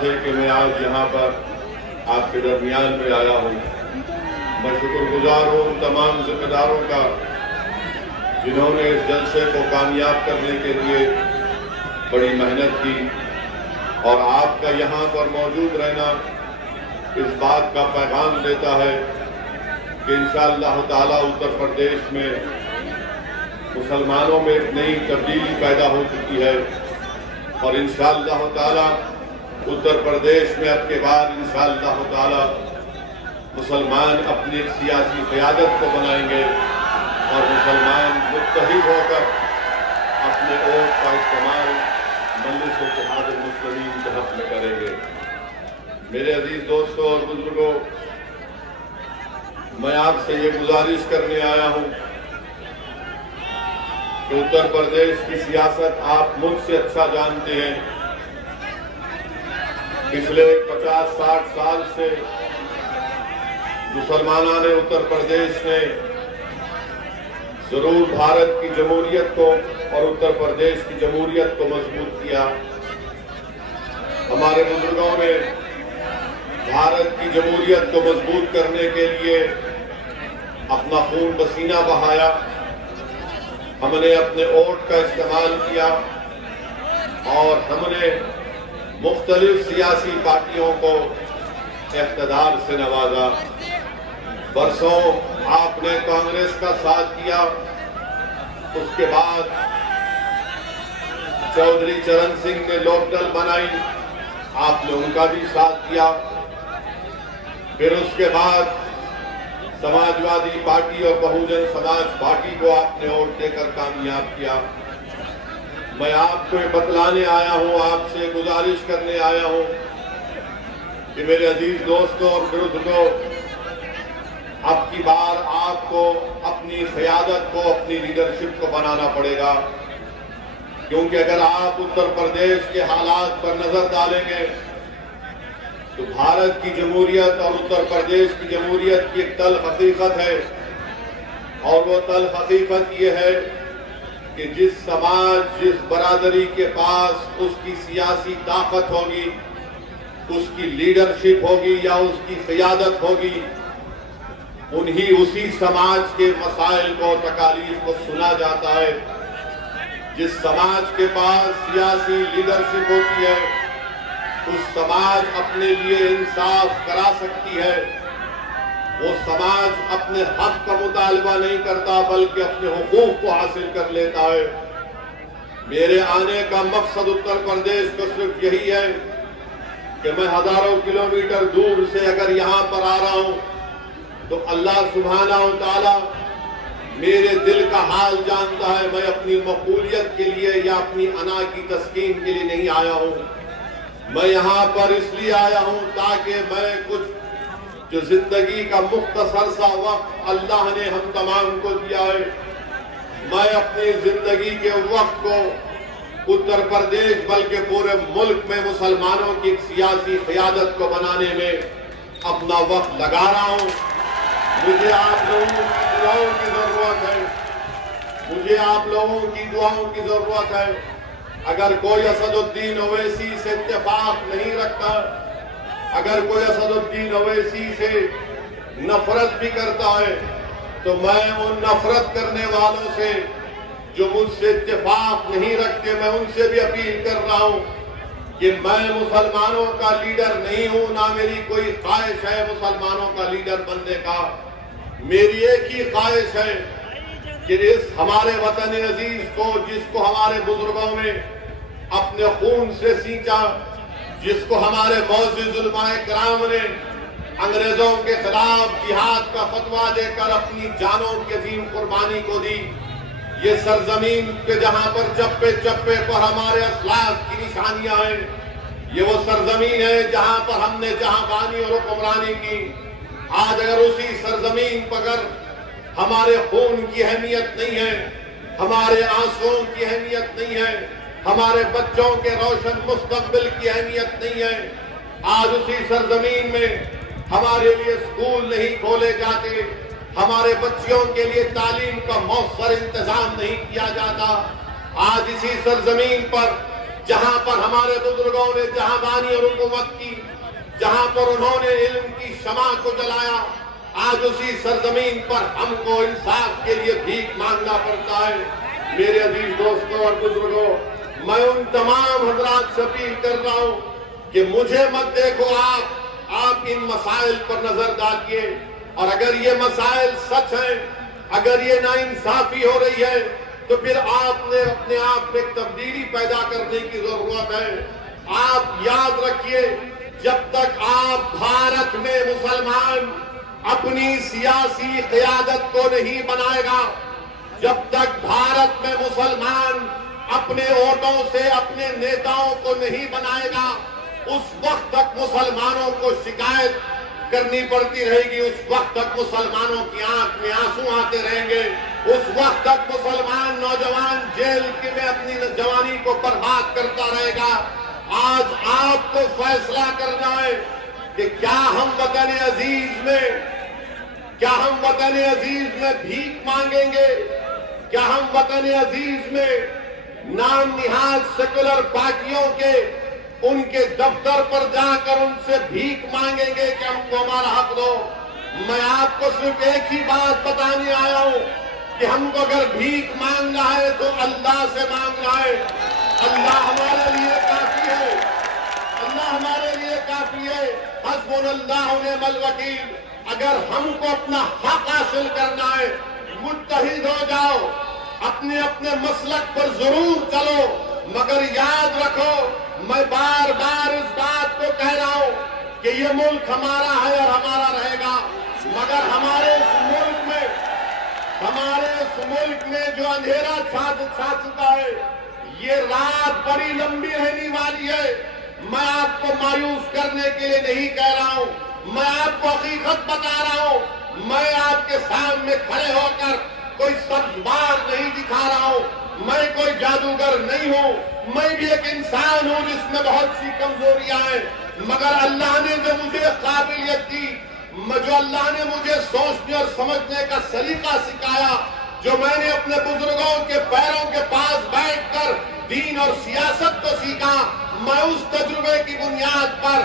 बात है कि मैं आज यहाँ पर आपके दरमियान में आया हूँ। मैं शुक्रगुजार हूँ उन तमाम जिम्मेदारों का जिन्होंने इस जलसे को कामयाब करने के लिए बड़ी मेहनत की, और आपका यहाँ पर मौजूद रहना इस बात का पैगाम देता है कि इंशाअल्लाह ताला उत्तर प्रदेश में मुसलमानों में एक नई तब्दीली पैदा हो चुकी है, और इंशाअल्लाह ताला उत्तर प्रदेश में अब के बाद इंशाअल्लाह ताला मुसलमान अपनी सियासी क़यादत को बनाएंगे और मुसलमान मुत्तहिद होकर अपने वोट का इस्तेमाल मजलिस-ए-इत्तेहाद मुस्लिमीन के हक़ में करेंगे। मेरे अजीज दोस्तों और बुजुर्गों, मैं आपसे ये गुजारिश करने आया हूँ कि उत्तर प्रदेश की सियासत आप मुझसे अच्छा जानते हैं। पिछले 50-60 साल से मुसलमानों ने उत्तर प्रदेश में जरूर भारत की जमहूरियत को और उत्तर प्रदेश की जमहूरियत को मजबूत किया। हमारे बुजुर्गों ने भारत की जमहूरियत को मजबूत करने के लिए अपना खून पसीना बहाया। हमने अपने वोट का इस्तेमाल किया और हमने मुख्तलिफ सियासी पार्टियों को इक़्तिदार से नवाजा। बरसों आपने कांग्रेस का साथ किया, उसके बाद चौधरी चरण सिंह ने लोकदल बनाई, आपने उनका भी साथ दिया। फिर उसके बाद समाजवादी पार्टी और बहुजन समाज पार्टी को आपने वोट देकर कामयाब किया। मैं आपको बतलाने आया हूं, आपसे गुजारिश करने आया हूं कि मेरे अजीज दोस्तों और बुजुर्गों, अब की बार आपको अपनी क़यादत को, अपनी लीडरशिप को बनाना पड़ेगा, क्योंकि अगर आप उत्तर प्रदेश के हालात पर नजर डालेंगे तो भारत की जमहूरियत और उत्तर प्रदेश की जमहूरियत की एक तल हकीकत है, और वो तल हकीकत ये है कि जिस समाज, जिस बरादरी के पास उसकी सियासी ताकत होगी, उसकी लीडरशिप होगी या उसकी क़यादत होगी, उसी समाज के मसाइल को, तकालीफ को सुना जाता है। जिस समाज के पास सियासी लीडरशिप होती है, उस समाज अपने लिए इंसाफ करा सकती है। वो समाज अपने हक का मुतालबा नहीं करता बल्कि अपने हुकूक को हासिल कर लेता है। मेरे आने का मकसद उत्तर प्रदेश को सिर्फ यही है कि मैं हजारों किलोमीटर दूर से अगर यहाँ पर आ रहा हूँ तो अल्लाह सुब्हानहू व तआला मेरे दिल का हाल जानता है। मैं अपनी मकबूलियत के लिए या अपनी अना की तस्कीन के लिए नहीं आया हूँ। मैं यहाँ पर इसलिए आया हूँ ताकि मैं कुछ जो जिंदगी का मुख्तसर सा वक्त अल्लाह ने हम तमाम को दिया है, मैं अपनी जिंदगी के वक्त को उत्तर प्रदेश बल्कि पूरे मुल्क में मुसलमानों की सियासी क़यादत को बनाने में अपना वक्त लगा रहा हूँ। मुझे आप लोगों की दुआओं की जरूरत है, मुझे आप लोगों की दुआओं की जरूरत है। अगर कोई असदुद्दीन ओवैसी से इत्तेफाक नहीं रखता, अगर कोई असदुद्दीन ओवैसी से नफरत भी करता है, तो मैं उन नफरत करने वालों से जो मुझसे इत्तेफाक नहीं रखते, मैं उनसे भी अपील कर रहा हूं कि मैं मुसलमानों का लीडर नहीं हूं, ना मेरी कोई ख्वाहिश है मुसलमानों का लीडर बनने का। मेरी एक ही ख्वाहिश है कि इस हमारे वतन अजीज को, जिसको हमारे बुजुर्गों ने अपने खून से सींचा, जिसको हमारे मौजूद उलमाए किराम ने अंग्रेजों के खिलाफ जिहाद का फतवा देकर अपनी जानों की अजीम कुर्बानी को दी, ये सरजमीन के जहां पर चप्पे चप्पे पर हमारे असलाफ की निशानियां हैं, ये वो सरजमीन है जहां पर हमने जहांबानी और हुक्मरानी की। आज अगर उसी सरजमीन पर अगर हमारे खून की अहमियत नहीं है, हमारे आंसुओं की अहमियत नहीं है, हमारे बच्चों के रोशन मुस्तकबिल की अहमियत नहीं है, आज उसी सरजमीन में हमारे लिए स्कूल नहीं खोले जाते, हमारे बच्चियों के लिए तालीम का मौसर इंतजाम नहीं किया जाता, आज इसी सरजमीन पर जहां पर हमारे बुजुर्गों ने जहांबानी और हुकूमत की, जहां पर उन्होंने इल्म की शमा को जलाया, आज उसी सरजमीन पर हमको इंसाफ के लिए भीख मांगना पड़ता है। मेरे अजीज दोस्तों और बुजुर्गों, मैं उन तमाम हजरात से अपील कर रहा हूं कि मुझे मत देखो आप इन मसाइल पर नजर डालिए, और अगर ये मसाइल सच हैं, अगर ये नाइंसाफी हो रही है, तो फिर आपने अपने आप में तब्दीली पैदा करने की जरूरत है। आप याद रखिए, जब तक आप भारत में मुसलमान अपनी सियासी क़यादत को नहीं बनाएगा, जब तक भारत में मुसलमान अपने वोटों से अपने नेताओं को नहीं बनाएगा, उस वक्त तक मुसलमानों को शिकायत करनी पड़ती रहेगी, उस वक्त तक मुसलमानों की आंख में आंसू आते रहेंगे, उस वक्त तक मुसलमान नौजवान जेल में अपनी जवानी को बर्बाद करता रहेगा। आज आपको फैसला करना है कि क्या हम वतन अजीज में भीख मांगेंगे, क्या हम वतन अजीज में नाम निहाद सेकुलर पार्टियों के उनके दफ्तर पर जाकर उनसे भीख मांगेंगे कि हमको हमारा हक दो। मैं आपको सिर्फ एक ही बात बताने आया हूं कि हमको अगर भीख मांगना है तो अल्लाह से मांगना है। अल्लाह हमारे लिए काफी है, अल्लाह हमारे लिए काफी है। हस्बुनल्लाहु व निअमल वकील। अगर हमको अपना हक हासिल करना है, मुत्तहिद हो जाओ, अपने अपने मसलक पर जरूर चलो, मगर याद रखो, मैं बार बार इस बात को कह रहा हूं कि ये मुल्क हमारा है और हमारा रहेगा, मगर हमारे इस मुल्क में जो अंधेरा छा चुका है, ये रात बड़ी लंबी रहने वाली है। मैं आपको मायूस करने के लिए नहीं कह रहा हूं, मैं आपको हकीकत बता रहा हूं। मैं आपके सामने खड़े होकर कोई सब्ज़बार नहीं दिखा रहा हूं, मैं कोई जादूगर नहीं हूं, मैं भी एक इंसान हूं जिसमें बहुत सी कमजोरियां हैं, मगर अल्लाह ने जो मुझे काबिलियत दी, जो अल्लाह ने मुझे सोचने और समझने का सलीका सिखाया, जो मैंने अपने बुजुर्गों के पैरों के पास बैठकर दीन और सियासत को सीखा, मैं उस तजुर्बे की बुनियाद पर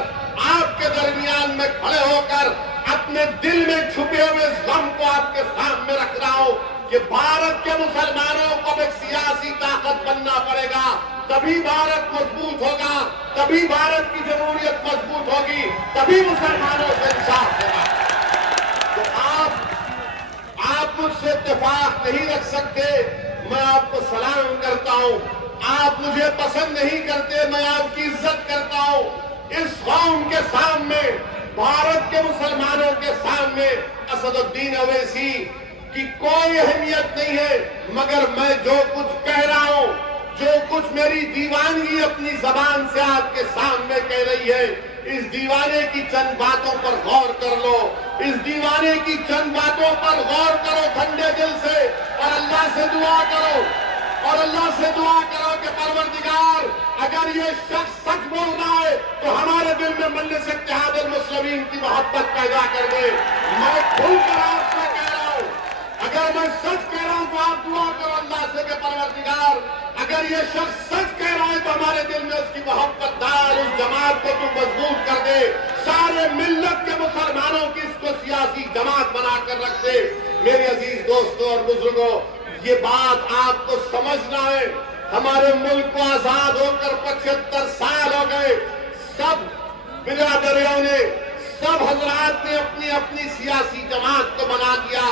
आपके दरमियान में खड़े होकर अपने दिल में छुपे हुए गम को आपके सामने रख रहा हूं कि भारत के मुसलमानों को एक सियासी ताकत बनना पड़ेगा, तभी भारत मजबूत होगा, तभी भारत की जमहूरियत मजबूत होगी, तभी मुसलमानों से इंसाफ होगा। तो आप मुझसे इत्तेफाक नहीं रख सकते, मैं आपको सलाम करता हूं। आप मुझे पसंद नहीं करते, मैं आपकी इज्जत करता हूं। इस कौम के सामने, भारत के मुसलमानों के सामने असदुद्दीन ओवैसी की कोई अहमियत नहीं है, मगर मैं जो कुछ कह रहा हूं, जो कुछ मेरी दीवानगी अपनी जबान से आपके सामने कह रही है, इस दीवाने की चंद बातों पर गौर कर लो, इस दीवाने की चंद बातों पर गौर करो ठंडे दिल से, और अल्लाह से दुआ करो, कि परवरदिगार, अगर ये शख्स सच बोल रहा है तो हमारे दिल में मन्ने से इत्तेहादुल मुस्लिमीन की मोहब्बत पैदा कर दे। मैं खुलकर आपसे कह रहा हूं, अगर मैं सच कह रहा हूं तो आप दुआ करो अल्लाह से कि परवरदिगार, अगर ये शख्स सच कह रहा है तो हमारे दिल में उसकी मोहब्बत डाल, उस जमात को तू मजबूत कर दे, सारे मिल्लत के मुसलमानों की इसको सियासी जमात बनाकर रख दे। मेरे अजीज दोस्तों और बुजुर्गों, ये बात आपको समझना है। हमारे मुल्क को आजाद होकर 75 साल हो गए, सब बिरादरियों ने, सब हजरात ने अपनी अपनी सियासी जमात को बना लिया,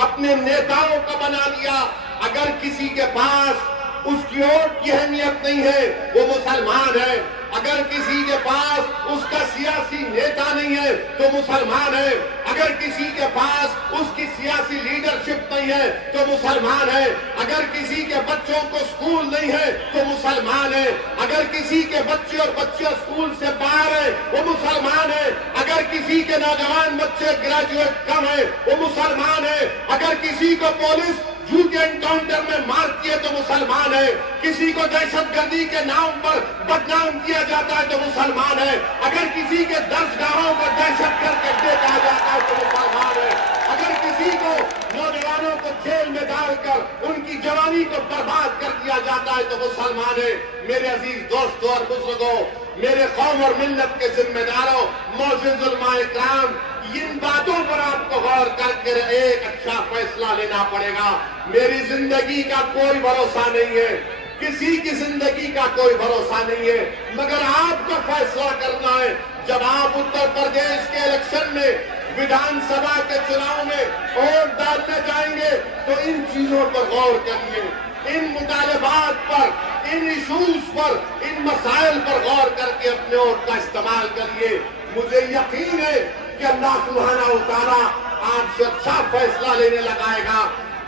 अपने नेताओं को बना लिया। अगर किसी के पास उसकी वोट की अहमियत नहीं है, वो मुसलमान है। अगर किसी के पास उसका सियासी नेता नहीं है तो मुसलमान है। अगर किसी के पास उसकी सियासी लीडरशिप नहीं है तो मुसलमान है। अगर किसी के बच्चों को स्कूल नहीं है तो मुसलमान है। अगर किसी के बच्चे और बच्चियां स्कूल से बाहर है वो मुसलमान है। अगर किसी के नौजवान बच्चे ग्रेजुएट कम है वो मुसलमान है। अगर किसी को पुलिस झूठे एनकाउंटर में मारती है तो मुसलमान है। किसी को दहशतगर्दी के नाम पर बदनाम किया जाता है तो मुसलमान है। अगर किसी के दर्शगाहों को दहशतगर्द कहा जाता है तो मुसलमान है। अगर किसी को नौजवानों को जेल में डालकर उनकी जवानी को बर्बाद कर दिया जाता है तो मुसलमान है। मेरे अजीज दोस्तों और बुजुर्गों, मेरे कौम और मिल्लत के जिम्मेदारों, मौजूद उलमा इकराम, इन बातों पर आपको गौर करके एक अच्छा फैसला लेना पड़ेगा। मेरी जिंदगी का कोई भरोसा नहीं है, किसी की जिंदगी का कोई भरोसा नहीं है, मगर आपको फैसला करना है। जब आप उत्तर प्रदेश के इलेक्शन में, विधानसभा के चुनाव में वोट डालने जाएंगे तो इन चीजों पर गौर करिए, इन मुतालबात पर, इन इशूज पर, इन मसाइल पर गौर करके अपने वोट का इस्तेमाल करिए। मुझे यकीन है कि अल्लाह सुब्हानहू व तआला आपसे अच्छा फैसला लेने लगाएगा।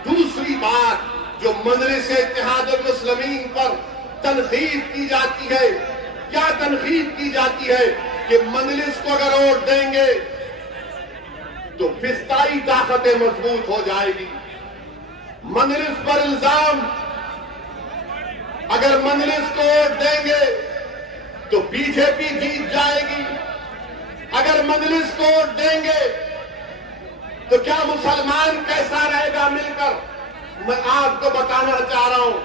दूसरी बात, जो मजलिस इत्तेहादुल मुस्लिमीन पर तनकीद की जाती है, क्या तनकीद की जाती है कि मजलिस को अगर वोट देंगे तो फिस्ताई ताकतें मजबूत हो जाएगी। मजलिस पर इल्जाम, अगर मजलिस को वोट देंगे तो बीजेपी जीत जाएगी, अगर मजलिस को वोट देंगे तो क्या मुसलमान कैसा रहेगा मिलकर। मैं आपको बताना चाह रहा हूं,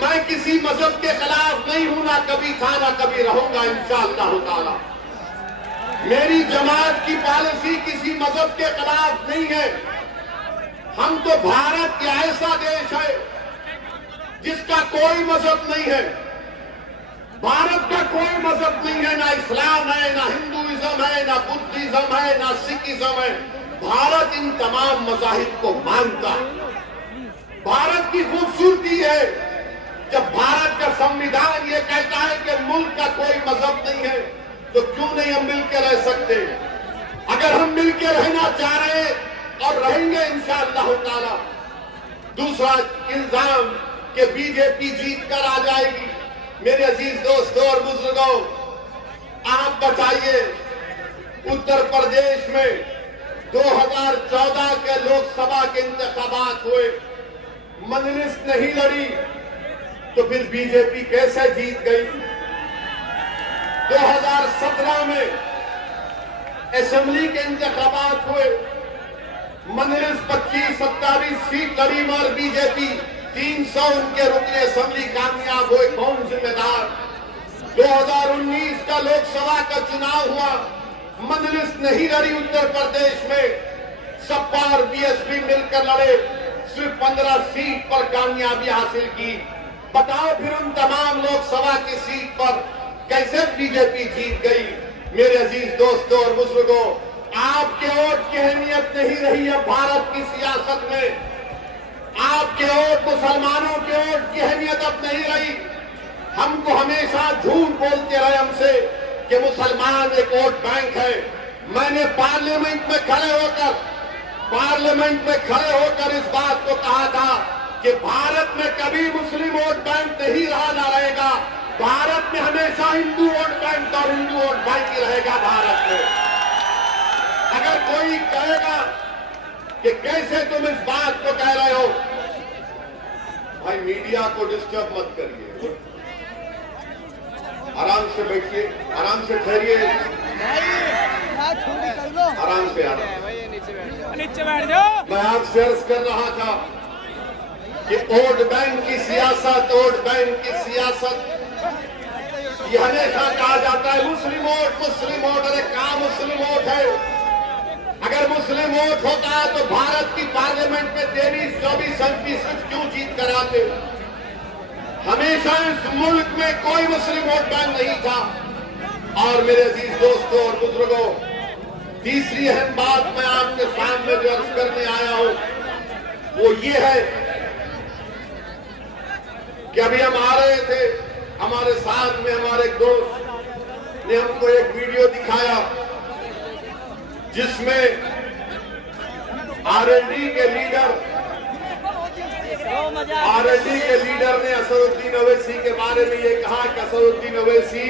मैं किसी मजहब के खिलाफ नहीं हूं, ना कभी था ना कभी रहूंगा इंशाअल्लाह ताला। मेरी जमात की पॉलिसी किसी मजहब के खिलाफ नहीं है। हम तो भारत एक ऐसा देश है जिसका कोई मजहब नहीं है। भारत का कोई मजहब नहीं है, ना इस्लाम है, ना हिंदुइज्म है, ना बुद्धिज्म है, ना सिखिज्म है। भारत इन तमाम मजाहिब को मानता है। भारत की खूबसूरती है जब भारत का संविधान ये कहता है कि मुल्क का कोई मजहब नहीं है, तो क्यों नहीं हम मिलकर रह सकते। अगर हम मिलकर रहना चाह रहे हैं और रहेंगे इंशाअल्लाह ताला। दूसरा इल्जाम कि बीजेपी जीत कर आ जाएगी। मेरे अजीज दोस्तों और बुजुर्गों, आप बताइए, उत्तर प्रदेश में 2014 के लोकसभा के इंतखाबात हुए, मजलिस नहीं लड़ी तो फिर बीजेपी कैसे जीत गई। 2017 में असेंबली के इंतखाबात हुए, मजलिस 25-27 सीट लड़ी और बीजेपी 300 उनके रुकने असेंबली कामयाब हुए। कौन जिम्मेदार। 2019 का लोकसभा का चुनाव हुआ, मजलिस नहीं लड़ी उत्तर प्रदेश में, सपा और बीएसपी मिलकर लड़े, सिर्फ 15 सीट पर कामयाबी हासिल की। बताओ फिर उन तमाम लोकसभा की सीट पर कैसे बीजेपी जीत गई। मेरे अजीज दोस्तों और बुजुर्गों, आपके वोट की अहमियत नहीं रही है भारत की सियासत में। आपके वोट, मुसलमानों के वोट की अहमियत अब नहीं रही। हमको हमेशा झूठ बोलते रहे हमसे कि मुसलमान एक वोट बैंक है। मैंने पार्लियामेंट में खड़े होकर इस बात को कहा था कि भारत में कभी मुस्लिम वोट बैंक नहीं रहा, ना रहेगा। भारत में हमेशा हिंदू वोट बैंक और हिंदू वोट बैंक ही रहेगा भारत में। अगर कोई कहेगा कि कैसे तुम इस बात को कह रहे हो, भाई मीडिया को डिस्टर्ब मत करिए, आराम से बैठिए, आराम से ठहरिए, आराम से नीचे बैठ जाओ। मैं आपसे अर्ज कर रहा था कि वोट बैंक की सियासत, वोट बैंक की सियासत, ये हमेशा कहा जाता है मुस्लिम वोट। अरे कहाँ मुस्लिम वोट है। अगर मुस्लिम वोट होता है तो भारत की पार्लियामेंट में 23-24 एमपी सिर्फ क्यों जीत कर आते। हमेशा इस मुल्क में कोई मुस्लिम वोट बैंक नहीं था। और मेरे अजीज दोस्तों और बुजुर्गों, तीसरी अहम बात मैं आपके सामने जो अर्ज करने आया हूं वो ये है कि अभी हम आ रहे थे, हमारे साथ में हमारे दोस्त ने हमको एक वीडियो दिखाया जिसमें आरएलडी के लीडर ने असदुद्दीन ओवैसी के बारे में ये कहा कि असदुद्दीन ओवैसी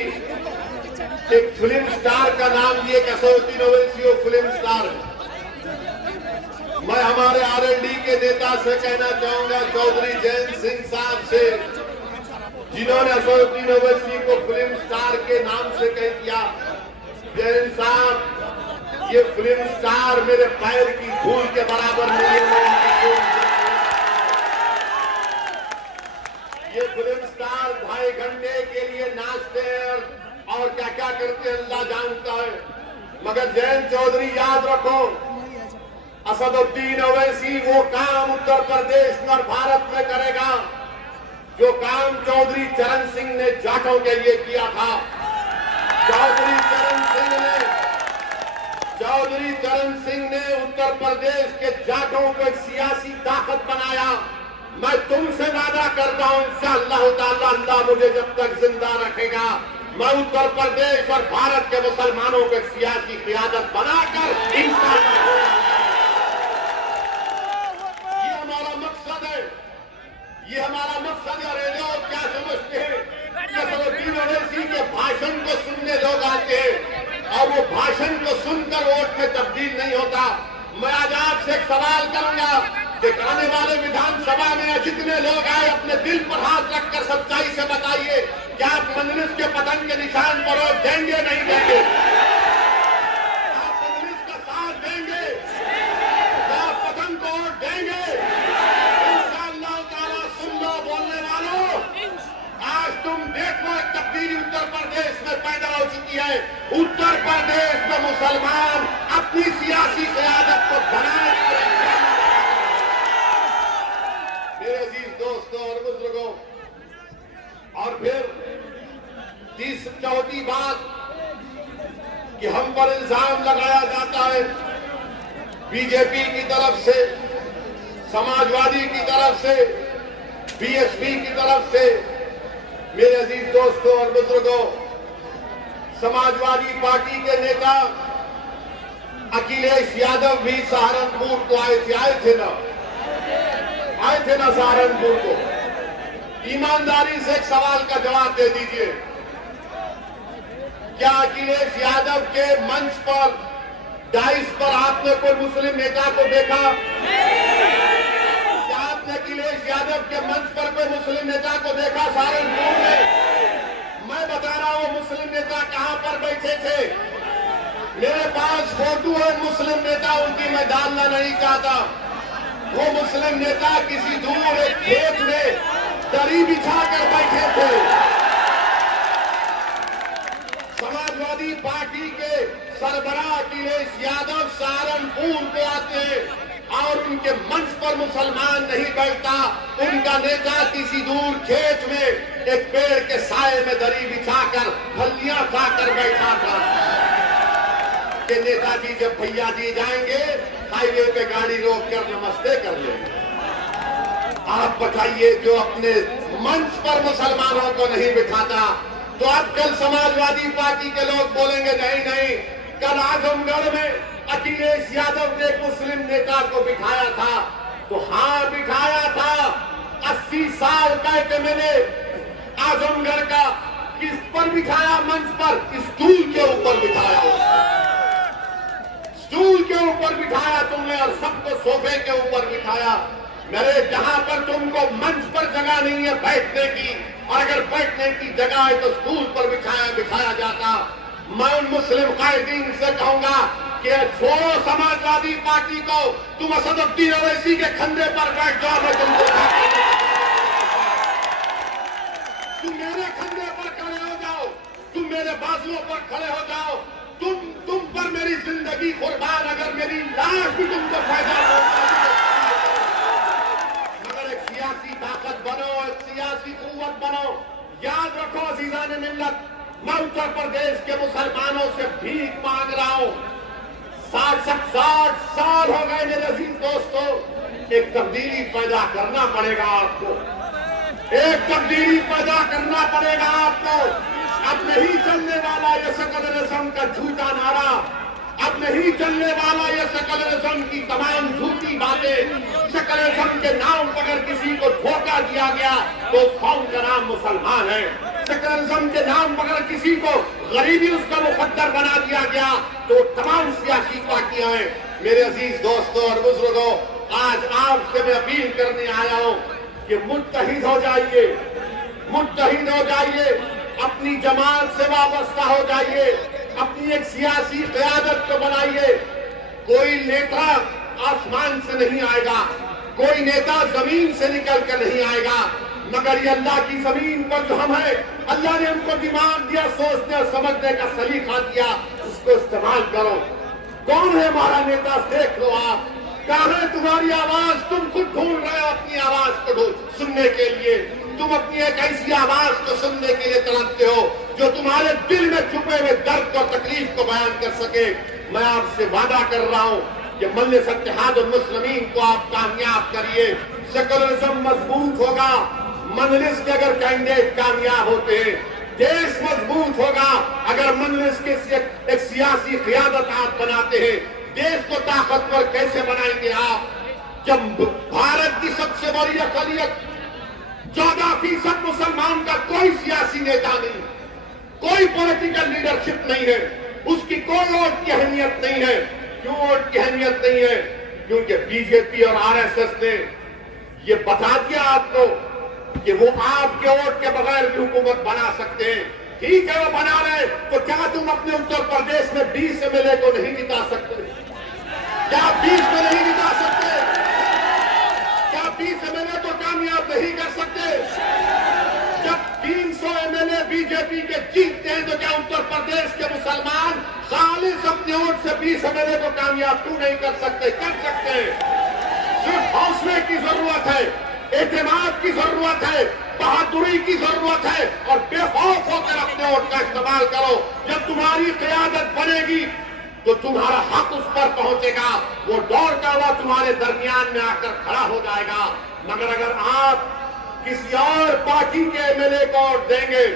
एक फिल्म स्टार का नाम दिए कि असदुद्दीन ओवैसी वो फिल्म स्टार है। मैं हमारे आरएलडी के नेता से कहना चाहूंगा, चौधरी जयंत सिंह साहब से, जिन्होंने असदुद्दीन ओवैसी को फिल्म स्टार के नाम से कह दिया, जयंत साहब ये फिल्म स्टार मेरे पैर की धूल के बराबर नहीं है। ये फिल्म स्टार 2.5 घंटे के लिए नाचते हैं और क्या क्या करते हैं अल्लाह जानता है। मगर जयंत चौधरी याद रखो, असदुद्दीन ओवैसी वो काम उत्तर प्रदेश और भारत में करेगा जो काम चौधरी चरण सिंह ने जाटों के लिए किया था। चौधरी चरण सिंह ने उत्तर प्रदेश के जाटों को एक सियासी ताकत बनाया। मैं तुमसे वादा करता हूं इंशाअल्लाह ताला, अल्लाह मुझे जब तक जिंदा रखेगा, मैं उत्तर प्रदेश और भारत के मुसलमानों को एक सियासी क़ियादत बनाकर इंशाअल्लाह, ये हमारा मकसद है, ये हमारा मकसद है। और लोग क्या समझते हैं कि असदुद्दीन ओवैसी के भाषण को सुनने लोग आते हैं और वो भाषण को सुनकर वोट में तब्दील नहीं होता। मैं आज आपसे एक सवाल करूंगा कि आने वाले विधानसभा में जितने लोग आए अपने दिल पर हाथ रखकर सच्चाई से बताइए, क्या आप मजलिस के पतन के निशान पर वोट देंगे नहीं देंगे? आप मजलिस का साथ देंगे? क्या आप पतन को वोट देंगे? इंशाअल्लाह ताला सुन लो बोलने वालों, आज तुम देखो एक तब्दीली उत्तर प्रदेश में पैदा हो चुकी है। उत्तर प्रदेश में मुसलमान अपनी सियासी क़यादत को बनाए। मेरे अजीज दोस्तों और बुजुर्गों, और फिर चौथी बात कि हम पर इल्जाम लगाया जाता है बीजेपी की तरफ से, समाजवादी की तरफ से, बीएसपी की तरफ से। मेरे अजीज दोस्तों और बुजुर्गों, समाजवादी पार्टी के नेता अखिलेश यादव भी सहारनपुर को आए थे ना सहारनपुर को। ईमानदारी से एक सवाल का जवाब दे दीजिए, क्या अखिलेश यादव के मंच पर, डाइस पर आपने कोई मुस्लिम नेता को देखा? क्या आपने अखिलेश यादव के मंच पर कोई मुस्लिम नेता को देखा सहारनपुर में? मैं बता रहा हूं मुस्लिम नेता कहां पर बैठे थे। मेरे पास फोटो है मुस्लिम नेता, उनकी मैं डालना नहीं चाहता। वो मुस्लिम नेता किसी दूर एक खेत में दरी बिछाकर बैठे थे। समाजवादी पार्टी के सरबराह अखिलेश यादव सहारनपुर को आते और उनके मंच पर मुसलमान नहीं बैठता, उनका नेता किसी दूर खेत में एक पेड़ के साए में दरी बिछाकर फलियां खाकर बैठा था कि नेताजी जब भैया जी जाएंगे हाईवे पे गाड़ी रोक कर नमस्ते कर लेंगे। आप बताइए, जो अपने मंच पर मुसलमानों को नहीं बिठाता, तो अब कल समाजवादी पार्टी के लोग बोलेंगे नहीं नहीं, कल आजमगढ़ में अखिलेश यादव ने मुस्लिम नेता को बिठाया था। तो हाँ बिठाया था, 80 साल का एक एमएलए आजमगढ़ का किस पर बिठाया? मंच पर, स्टूल के ऊपर बिठाया, स्टूल के ऊपर बिठाया तुमने और सबको सोफे के ऊपर बिठाया। मेरे जहां पर तुमको मंच पर जगह नहीं है बैठने की, और अगर बैठने की जगह है तो स्टूल पर बिठाया जाता। मैं उन मुस्लिम कायदीन से कहूंगा कि छोड़ो समाजवादी पार्टी को, तुम असदुद्दीन ओवैसी के कंधे पर बैठ जाओ। मैं तुमको तुम मेरे कंधे पर खड़े हो जाओ, तुम मेरे बाजुओं पर खड़े हो जाओ, तुम पर मेरी जिंदगी कुर्बान, अगर मेरी लाश भी तुमको फायदा हो। मगर एक सियासी ताकत बनो, एक सियासी कुव्वत बनो। याद रखो अजीजान मिल्लत, मैं उत्तर प्रदेश के मुसलमानों से भीख मांग रहा हूं। 60 साल हो गए मेरे अजीज दोस्तों। एक तब्दीली पैदा करना पड़ेगा आपको, एक तब्दीली पैदा करना पड़ेगा आपको। अब नहीं चलने वाला ये सेकुलरिज्म का झूठा नारा, अब नहीं चलने वाला ये सेकुलरिज्म की तमाम झूठी बातें। सेकुलरिज्म के नाम पर अगर किसी को धोखा दिया गया तो कौम का नाम मुसलमान है। सेकुलरिज्म के नाम पर अगर किसी को गरीबी उसका मुकद्दर बना दिया गया तो तमाम सियासी पार्टियां हैं। मेरे अजीज दोस्तों और बुजुर्गों, आज आपसे मैं अपील करने आया हूं कि मुत्तहिद हो जाइए, मुत्तहिद हो जाइए, अपनी जमात से वाबस्ता हो जाइए, अपनी एक सियासी क़यादत को बनाइए। कोई नेता आसमान से नहीं आएगा, कोई नेता जमीन से निकल कर नहीं आएगा, मगर ये अल्लाह की जमीन पर जो हम है, अल्लाह ने हमको दिमाग दिया, सोचने और समझने का सलीका दिया, उसको इस्तेमाल करो। कौन है हमारा नेता? देख लो आप। कहाँ है तुम्हारी आवाज? तुम खुद ढूंढ रहे हो अपनी आवाज को सुनने के लिए। तुम अपनी एक ऐसी आवाज को सुनने के लिए तड़पते हो जो तुम्हारे दिल में छुपे हुए दर्द और तकलीफ को बयान कर सके। मैं आपसे वादा कर रहा हूं कि मजलिस इत्तेहादुल मुस्लिमीन को आप कामयाब करिए। सेकुलरिज्म मजबूत होगा, मजलिस के अगर कैंडिडेट कामयाब होते हैं, देश मजबूत होगा अगर मजलिस के एक सियासी क़यादत आप बनाते हैं। देश को ताकतवर कैसे बनाएंगे आप, जब भारत की सबसे बड़ी अक़लियत 14% मुसलमान का कोई सियासी नेता नहीं, कोई पॉलिटिकल लीडरशिप नहीं है, उसकी कोई वोट की अहमियत नहीं है। क्यों वोट की अहमियत नहीं है? क्योंकि बीजेपी और आरएसएस ने ये बता दिया आपको कि वो आपके वोट के बगैर भी हुकूमत बना सकते हैं। ठीक है, वो बना रहे, तो क्या तुम अपने उत्तर प्रदेश में 20 एमएलए को नहीं जिता सकते? क्या 20 में नहीं जिता सकते? क्या 20 एमएलए को कामयाब नहीं कर सकते? जब 300 एमएलए बीजेपी के जीतते हैं, तो क्या उत्तर प्रदेश के मुसलमान खालिस अपने वोट से 20 एमएलए को कामयाब क्यों नहीं कर सकते? कर सकते हैं। सिर्फ हौसले की जरूरत है, एतमाद की जरूरत है, बहादुरी की जरूरत है, और बेखौफ होकर अपने वोट का इस्तेमाल करो। जब तुम्हारी क़यादत बनेगी तो तुम्हारा हक उस पर पहुंचेगा, वो दौड़ता हुआ तुम्हारे दरमियान में आकर खड़ा हो जाएगा। मगर अगर आप किसी और पार्टी के एमएलए को वोट देंगे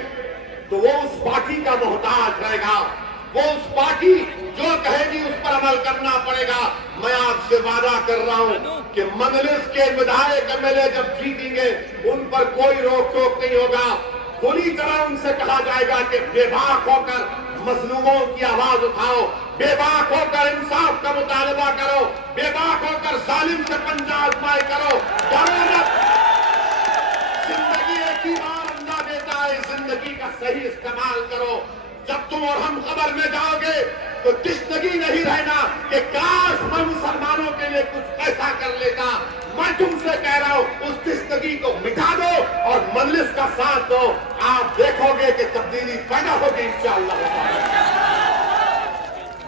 तो वो उस पार्टी का मोहताज रहेगा, वो उस पार्टी जो कहेगी उस पर अमल करना पड़ेगा। मैं आपसे वादा कर रहा हूं कि मजलिस के विधायक एमएलए जब जीतेंगे उन पर कोई रोक टोक नहीं होगा। पूरी तरह उनसे कहा जाएगा कि बेबाक होकर मजलूमों की आवाज उठाओ, बेबाक होकर इंसाफ का मुतालबा करो, बेबाक होकर जालिम से पंजा आजमाई करो। डरो मत, जिंदगी एक ही बार अल्लाह देता है, जिंदगी का सही इस्तेमाल करो। जब तुम और हम कब्र में जाओगे तो तिश्नगी नहीं रहना कि काश मैं मुसलमानों के लिए कुछ ऐसा कर लेता। मैं तुमसे कह रहा हूं, उस तिश्नगी को मिटा दो और मजलिस का साथ दो। आप देखोगे कि तब्दीली पैदा होगी इंशाअल्लाह।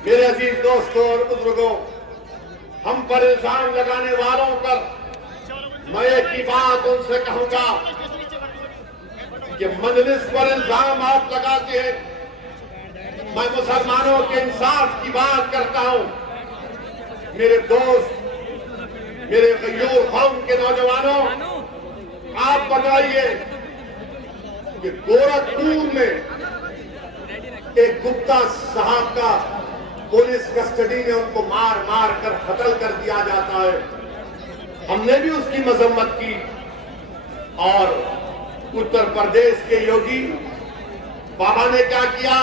मेरे अजीज दोस्तों और बुजुर्गों, हम पर इल्जाम लगाने वालों पर मैं एक ही बात उनसे कहूंगा कि मजलिस पर इल्जाम आप लगाते हैं। मैं मुसलमानों के इंसाफ की बात करता हूं। मेरे दोस्त, मेरे गयूर कौम के नौजवानों, आप बताइए कि गोरखपुर में एक गुप्ता साहब का पुलिस कस्टडी में उनको मार मार कर कत्ल कर दिया जाता है। हमने भी उसकी मजम्मत की। और उत्तर प्रदेश के योगी बाबा ने क्या किया?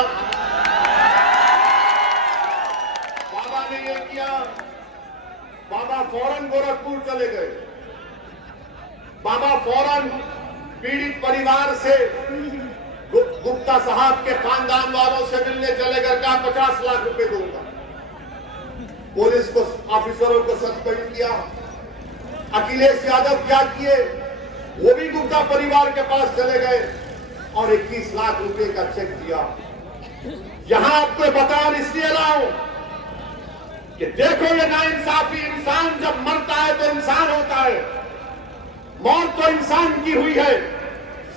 बाबा फौरन गोरखपुर चले गए। बाबा फौरन पीड़ित परिवार से, गुप्ता साहब के खानदान वालों से मिलने चले गए। कहा 50 लाख रुपए दूंगा। पुलिस को, ऑफिसरों को सस्पेंड किया। अखिलेश यादव क्या किए? वो भी गुप्ता परिवार के पास चले गए और 21 लाख रुपए का चेक दिया। यहां आपको बताने इसलिए रहा हूं कि देखो ये नाइंसाफी। इंसान जब मरता है तो इंसान होता है, मौत तो इंसान की हुई है।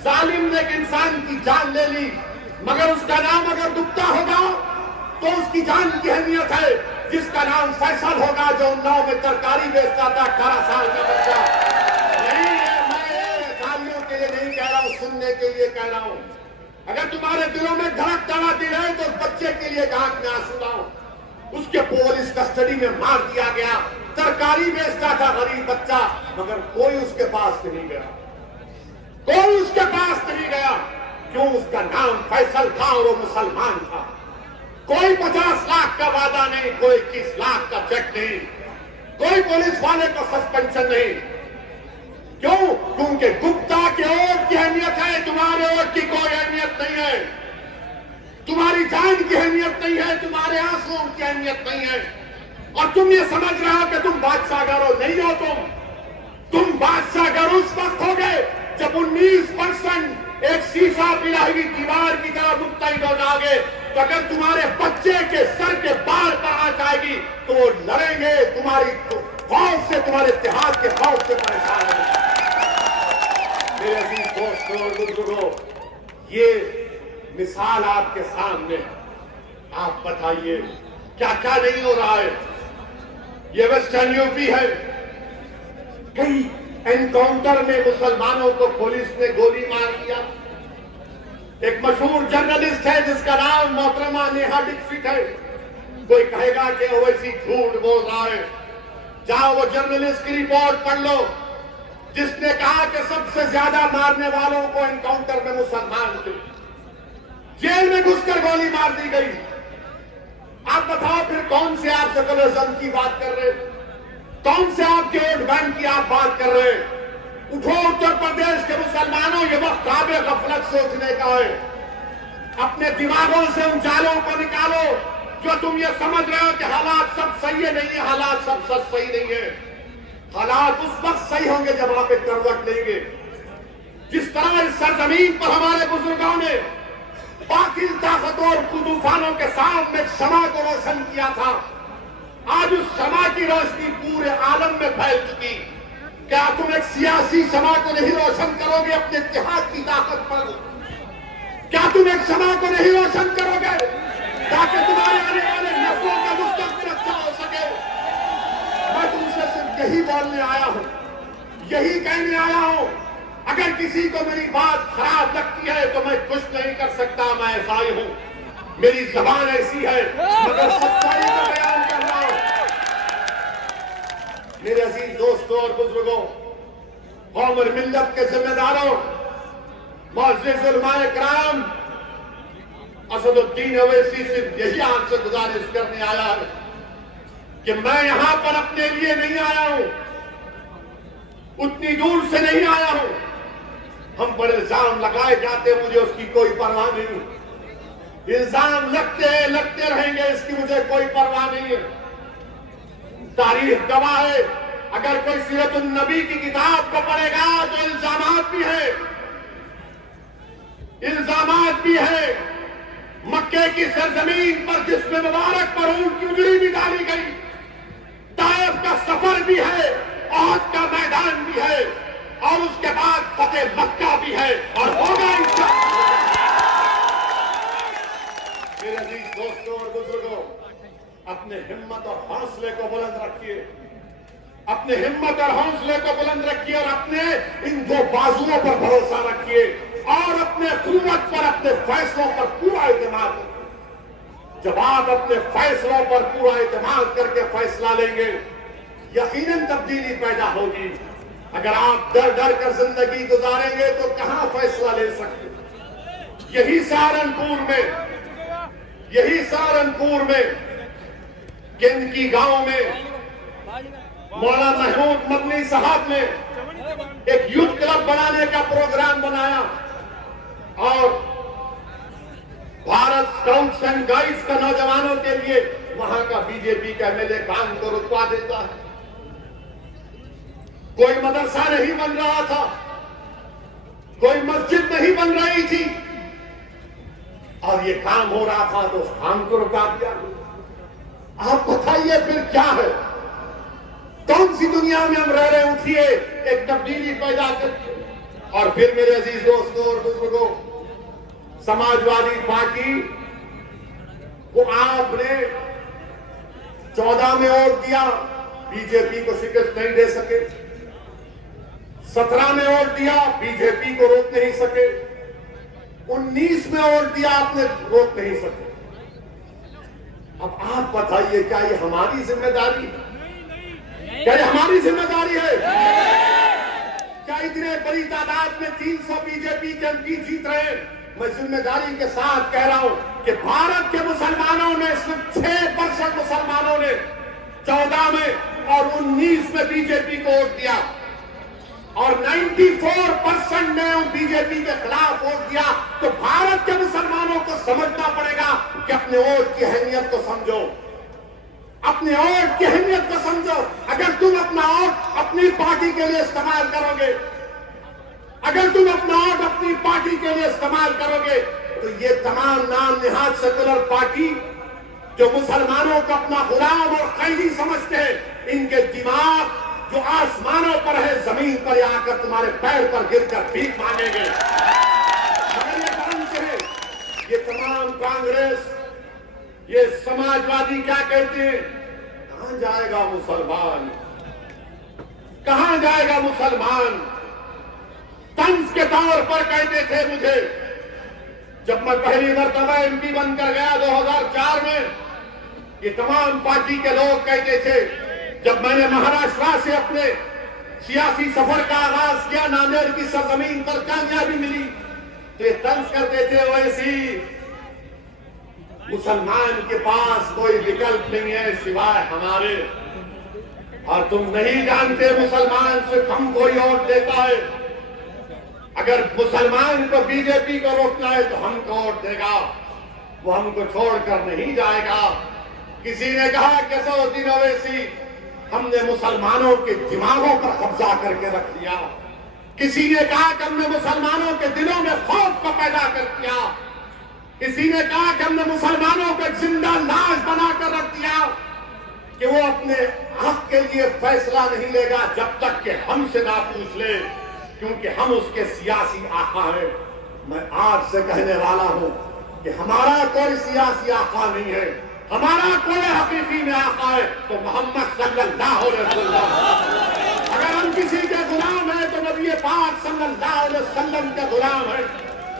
जालिम ने एक इंसान की जान ले ली, मगर उसका नाम अगर गुप्ता होगा तो उसकी जान की अहमियत है। जिसका नाम फैसल होगा, जो उन्नाव में तरकारी बेचता था, 18 साल का बच्चा। नहीं है, मैं जालियों के लिए नहीं कह रहा हूं, सुनने के लिए कह रहा हूं। अगर तुम्हारे दिलों में धड़क दड़ाती रहे तो उस बच्चे के लिए आंख में आंसू लाओ। उसके पुलिस कस्टडी में मार दिया गया। तरकारी बेचता था गरीब बच्चा, मगर कोई उसके पास नहीं गया, कोई उसके पास नहीं गया। क्यों? उसका नाम फैसल था और वो मुसलमान था। कोई 50 लाख का वादा नहीं, कोई 21 लाख का चेक नहीं, कोई पुलिस वाले को सस्पेंशन नहीं। क्यों? क्योंकि गुप्ता के वोट की अहमियत है, तुम्हारे वोट की कोई अहमियत नहीं है। तुम्हारी जान की अहमियत नहीं है, तुम्हारे आंसुओं की अहमियत नहीं है, और तुम ये समझ रहे हो कि तुम बादशाहगर हो। नहीं हो तुम बादशाहगर उस वक्त हो गए जब 19% एक शीशा पिलाई हुई दीवार की तरह मुत्तैद हो जाओगे। तो अगर तुम्हारे बच्चे के सर के बाल पर आ जाएगी तो वो लड़ेंगे, तुम्हारी खौफ से, तुम्हारे इत्तेहाद के खौफ से परेशान होंगे। मेरे अजीज दोस्तों और बुजुर्गों, ये मिसाल आपके सामने, आप बताइए क्या क्या नहीं हो रहा है। ये वेस्टर्न यूपी है, कई एनकाउंटर में मुसलमानों को पुलिस ने गोली मार दिया। एक मशहूर जर्नलिस्ट है जिसका नाम मोहतरमा नेहा दीक्षित है। कोई कहेगा कि ओवैसी झूठ बोल रहा है, जाओ वो जर्नलिस्ट की रिपोर्ट पढ़ लो, जिसने कहा कि सबसे ज्यादा मारने वालों को एनकाउंटर में मुसलमान थे, जेल में घुसकर गोली मार दी गई। आप बताओ फिर कौन से आप सेकुलरिज्म की बात कर रहे, कौन से आपके वोट बैंक की आप बात कर रहे हैं? उठो उत्तर प्रदेश के मुसलमानों, ये वक्त काबे गफलत सोचने का है। अपने दिमागों से उन जालों को निकालो जो तुम ये समझ रहे हो कि हालात सब सही है। नहीं है, हालात सब सही नहीं है। हालात उस वक्त सही होंगे जब आप एक करवट लेंगे। जिस तरह इस सरजमीन पर हमारे बुजुर्गों ने बातिल ताकतों और तूफानों के सामने क्षमा को रोशन किया था, आज उस क्षमा की रोशनी पूरे आलम में फैल चुकी। क्या तुम एक सियासी क्षमा को नहीं रोशन करोगे अपने इत्तेहाद की ताकत पर? क्या तुम एक क्षमा को नहीं रोशन करोगे ताकि तुम्हारे आने वाले नस्लों का मुस्तकबिल अच्छा हो सके? मैं तुमसे सिर्फ यही बोलने आया हूं, यही कहने आया हूं। अगर किसी को मेरी बात खराब लगती है तो मैं कुछ नहीं कर सकता, मैं ऐसा ही हूं, मेरी जबान ऐसी है, मगर सच्चाई का बयान कर रहा हूं। मेरे अजीज दोस्तों और बुजुर्गों, कौम और मिल्लत के जिम्मेदारों, मुअज़्ज़िज़ उलमाए किराम, असदुद्दीन ओवैसी सिर्फ यही आपसे गुजारिश करने आया है कि मैं यहां पर अपने लिए नहीं आया हूं, उतनी दूर से नहीं आया हूं। हम पर इल्जाम लगाए जाते, मुझे उसकी कोई परवाह नहीं। इल्जाम लगते रहेंगे, इसकी मुझे कोई परवाह नहीं है। तारीख गवाह है, अगर कोई सीरतुन नबी की किताब को पढ़ेगा तो इल्जामात भी है। मक्के की सरजमीन पर जिसमें मुबारक पर ऊंट की उजड़ी भी डाली गई, ताइफ का सफर भी है, ओहद का मैदान भी है, और उसके बाद फतेह मक्का भी है, और होगा इंशाअल्लाह। मेरे अजीज दोस्तों और बुजुर्गों, अपने हिम्मत और हौसले को बुलंद रखिए, अपने हिम्मत और हौसले को बुलंद रखिए, और अपने इन दो बाजुओं पर भरोसा रखिए, और अपने कुव्वत पर, अपने फैसलों पर पूरा एतमाद रखिए। जब आप अपने फैसलों पर पूरा एतमाद करके फैसला लेंगे, यकीनन तब्दीली पैदा होगी। अगर आप डर डर कर जिंदगी गुजारेंगे तो कहां फैसला ले सकते? यही सहारनपुर में किनकी गांव में मौलाना महमूद मदनी साहब ने एक यूथ क्लब बनाने का प्रोग्राम बनाया, और भारत स्काउट्स एंड गाइड्स का नौजवानों के लिए वहां का बीजेपी का एमएलए काम को रुकवा देता है। कोई मदरसा नहीं बन रहा था, कोई मस्जिद नहीं बन रही थी, और ये काम हो रहा था तो उस काम को रुका दिया। आप बताइए फिर क्या है? कौन सी दुनिया में हम रह रहे? उठिए, एक तब्दीली पैदा करिए। और फिर मेरे अजीज दोस्तों और बुजुर्गों, समाजवादी पार्टी को आपने 14 में वोट दिया, बीजेपी को शिकस्त नहीं दे सके। 17 में वोट दिया, बीजेपी को रोक नहीं सके। 19 में वोट दिया, आपने रोक नहीं सके। अब आप बताइए, क्या ये हमारी जिम्मेदारी है? क्या ये हमारी जिम्मेदारी है? क्या इतने बड़ी तादाद में 300 बीजेपी के एमपी जीत रहे हैं? मैं जिम्मेदारी के साथ कह रहा हूं कि भारत के मुसलमानों ने, सिर्फ 6% मुसलमानों ने 14 में और 19 में बीजेपी को वोट दिया। और 94% ने बीजेपी के खिलाफ वोट दिया, तो भारत के मुसलमानों को समझना पड़ेगा कि अपने वोट की अहमियत को समझो, अपने वोट की अहमियत को समझो। अगर तुम अपना वोट अपनी पार्टी के लिए इस्तेमाल करोगे, अगर तुम अपना वोट अपनी पार्टी के लिए इस्तेमाल करोगे, तो ये तमाम नाम निहाद सेकुलर पार्टी जो मुसलमानों को अपना गुलाम और कैदी समझते हैं, इनके दिमाग जो आसमानों पर है, जमीन पर आकर तुम्हारे पैर पर गिरकर भीख मांगेंगे। मगर ये ढंग से है, ये तमाम कांग्रेस, ये समाजवादी क्या कहते हैं, कहां जाएगा मुसलमान, कहां जाएगा मुसलमान। तंज के तौर पर कहते थे मुझे, जब मैं पहली मरतबा एमपी बनकर गया 2004 में, ये तमाम पार्टी के लोग कहते थे, जब मैंने महाराष्ट्र से अपने सियासी सफर का आगाज किया, नांदेड़ की सरजमीन पर कामयाबी मिली, तो ये तंज करते थे, वैसी मुसलमान के पास कोई विकल्प नहीं है सिवाय हमारे, और तुम नहीं जानते मुसलमान सिर्फ हमको ही वोट देता है। अगर मुसलमान को बीजेपी को रोकना है तो हमको वोट देगा, वो हमको छोड़कर नहीं जाएगा। किसी ने कहा कि असदुद्दीन ओवैसी, हमने मुसलमानों के दिमागों पर कब्जा करके रख लिया। किसी ने कहा कि हमने मुसलमानों के दिलों में खौफ को पैदा कर दिया। किसी ने कहा कि हमने मुसलमानों को जिंदा लाश बनाकर रख दिया कि वो अपने हक के लिए फैसला नहीं लेगा जब तक कि हमसे ना पूछ ले, क्योंकि हम उसके सियासी आका हैं। मैं आज से कहने वाला हूं कि हमारा कोई सियासी आका नहीं है, हमारा कोई हकीकी में आका है तो मोहम्मद सल्लल्लाहु अलैहि वसल्लम। अगर हम किसी के गुलाम हैं तो नबी पाक सल्लल्लाहु अलैहि वसल्लम के गुलाम हैं।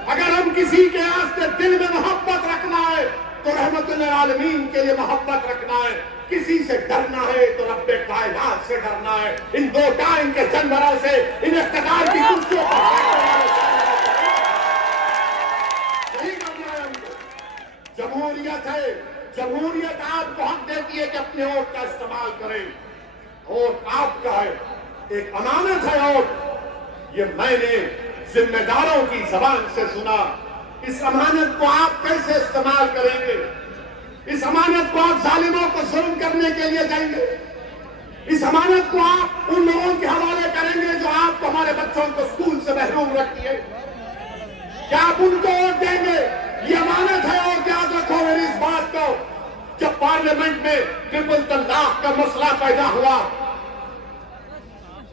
अगर हम किसी के वास्ते दिल में मोहब्बत रखना है तो रहमतुल आलमीन के लिए मोहब्बत रखना है। किसी से डरना है तो रब्बे कायनात से डरना है, इन दो टाइम के जानवरों से, इन इख्तियार की कुर्सियों पर जमहूरियत है। जमहूरियत आपको हक देती है कि अपने वोट का इस्तेमाल करें। वोट आपका है, एक अमानत है वोट। ये मैंने जिम्मेदारों की जबान से सुना। इस अमानत को आप कैसे इस्तेमाल करेंगे? इस अमानत को आप जालिमों को जुल्म करने के लिए देंगे? इस अमानत को आप उन लोगों के हवाले करेंगे जो आपको, हमारे बच्चों को स्कूल से महरूम रखती है? क्या आप उनको वोट देंगे? ये अमानत है। और याद रखो मेरी इस बात को, जब पार्लियामेंट में ट्रिपल तलाक का मसला पैदा हुआ,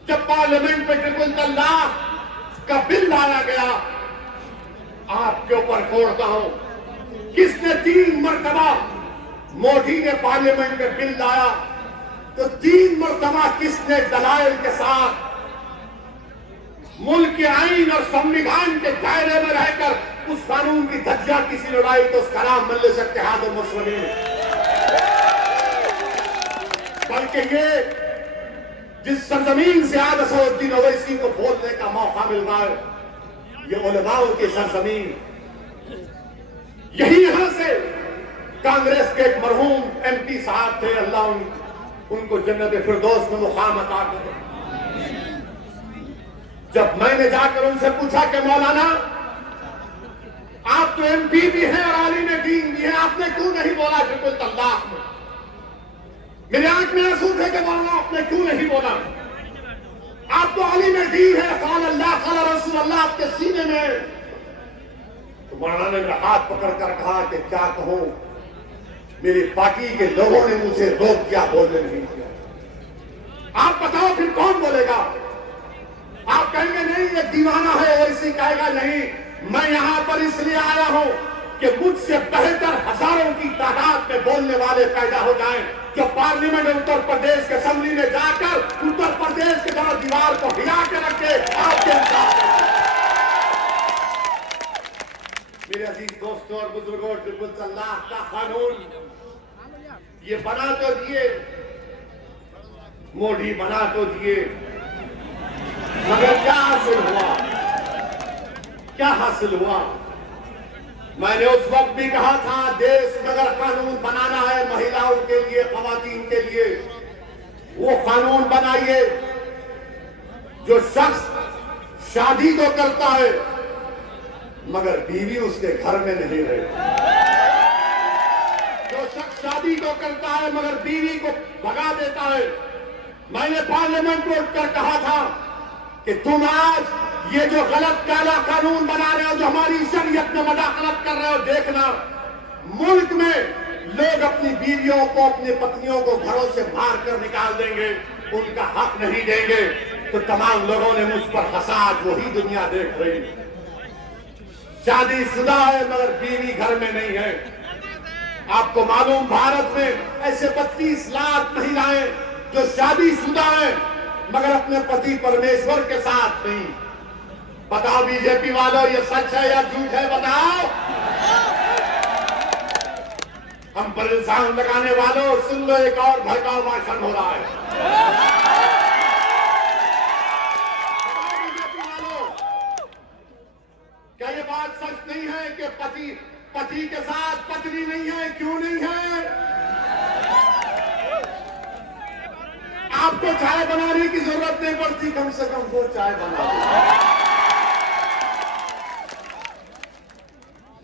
जब पार्लियामेंट में ट्रिपल तलाक का बिल लाया गया, आपके ऊपर छोड़ता हूं, किसने 3 मरतबा, मोदी ने पार्लियामेंट में बिल लाया तो 3 मरतबा किसने दलाइल के साथ मुल्क के आईन और संविधान के दायरे में रहकर उस कानून की धज्जियां किसी ने उड़ाई तो उसका नाम मजलिस इत्तेहाद मुस्लिमीन। बल्कि ये जिस सरजमीन से आज असदुद्दीन ओवैसी को बोलने का मौका मिल रहा है, ये उलमाओं की सरजमीन। यही यहां से कांग्रेस के एक मरहूम एमपी साहब थे, अल्लाह उनको जन्नत फिरदौस में मुकाम अता करे। जब मैंने जाकर उनसे पूछा कि मौलाना आप तो एमपी भी हैं और आलिम दीन भी हैं, आपने क्यों नहीं बोला ट्रिपल तलाक में? मेरे आंख में आंसू थे कि मौलाना आपने क्यों नहीं बोला? आप तो आलिम दीन है, क़ाल अल्लाह क़ाल रसूल अल्लाह आपके सीने में है। तो मौलाना ने मेरा हाथ पकड़कर कहा कि क्या कहूं, मेरी पार्टी के लोगों ने मुझे रोक दिया, बोलने नहीं दिया। आप बताओ फिर कौन बोलेगा? आप कहेंगे नहीं ये दीवाना है, वैसे कहेगा नहीं। मैं यहां पर इसलिए आया हूं कि मुझसे बेहतर हजारों की तादाद में बोलने वाले पैदा हो जाएं, जो पार्लियामेंट उत्तर प्रदेश के असेंबली में जाकर उत्तर प्रदेश के जरा दीवार को हिला के रखे आपके मेरे अजीज दोस्तों और बुजुर्गों, ट्रिपल तलाक का कानून ये बना तो दिए, मोदी बना तो दिए, मगर क्या हासिल हुआ? क्या हासिल हुआ? मैंने उस वक्त भी कहा था, देश में अगर कानून बनाना है महिलाओं के लिए, खवातीन के लिए, वो कानून बनाइए जो शख्स शादी तो करता है मगर बीवी उसके घर में नहीं रहती, जो शख्स शादी तो करता है मगर बीवी को भगा देता है। मैंने पार्लियामेंट में उठकर कहा था कि तुम आज ये जो गलत काला कानून बना रहे हो, जो हमारी शरीयत में मदाखलत कर रहे हो, देखना मुल्क में लोग अपनी बीवियों को, अपनी पत्नियों को घरों से मार कर निकाल देंगे, उनका हक नहीं देंगे। तो तमाम लोगों ने मुझ पर हंसा, आज वही दुनिया देख रही। शादीशुदा है मगर बीवी घर में नहीं है। आपको मालूम भारत में ऐसे 32 लाख महिलाएं जो शादीशुदा हैं मगर अपने पति परमेश्वर के साथ नहीं। बताओ बीजेपी वालों, ये सच है या झूठ है? बताओ। हम पर इल्जाम लगाने वालों, सुन लो, एक और भड़काऊ भाषण हो रहा है। बीजेपी वालों, क्या ये बात सच नहीं है कि पति के साथ पत्नी नहीं है? क्यों नहीं है? आपको चाय बनाने की जरूरत नहीं पड़ती, कम से कम वो चाय बना दो।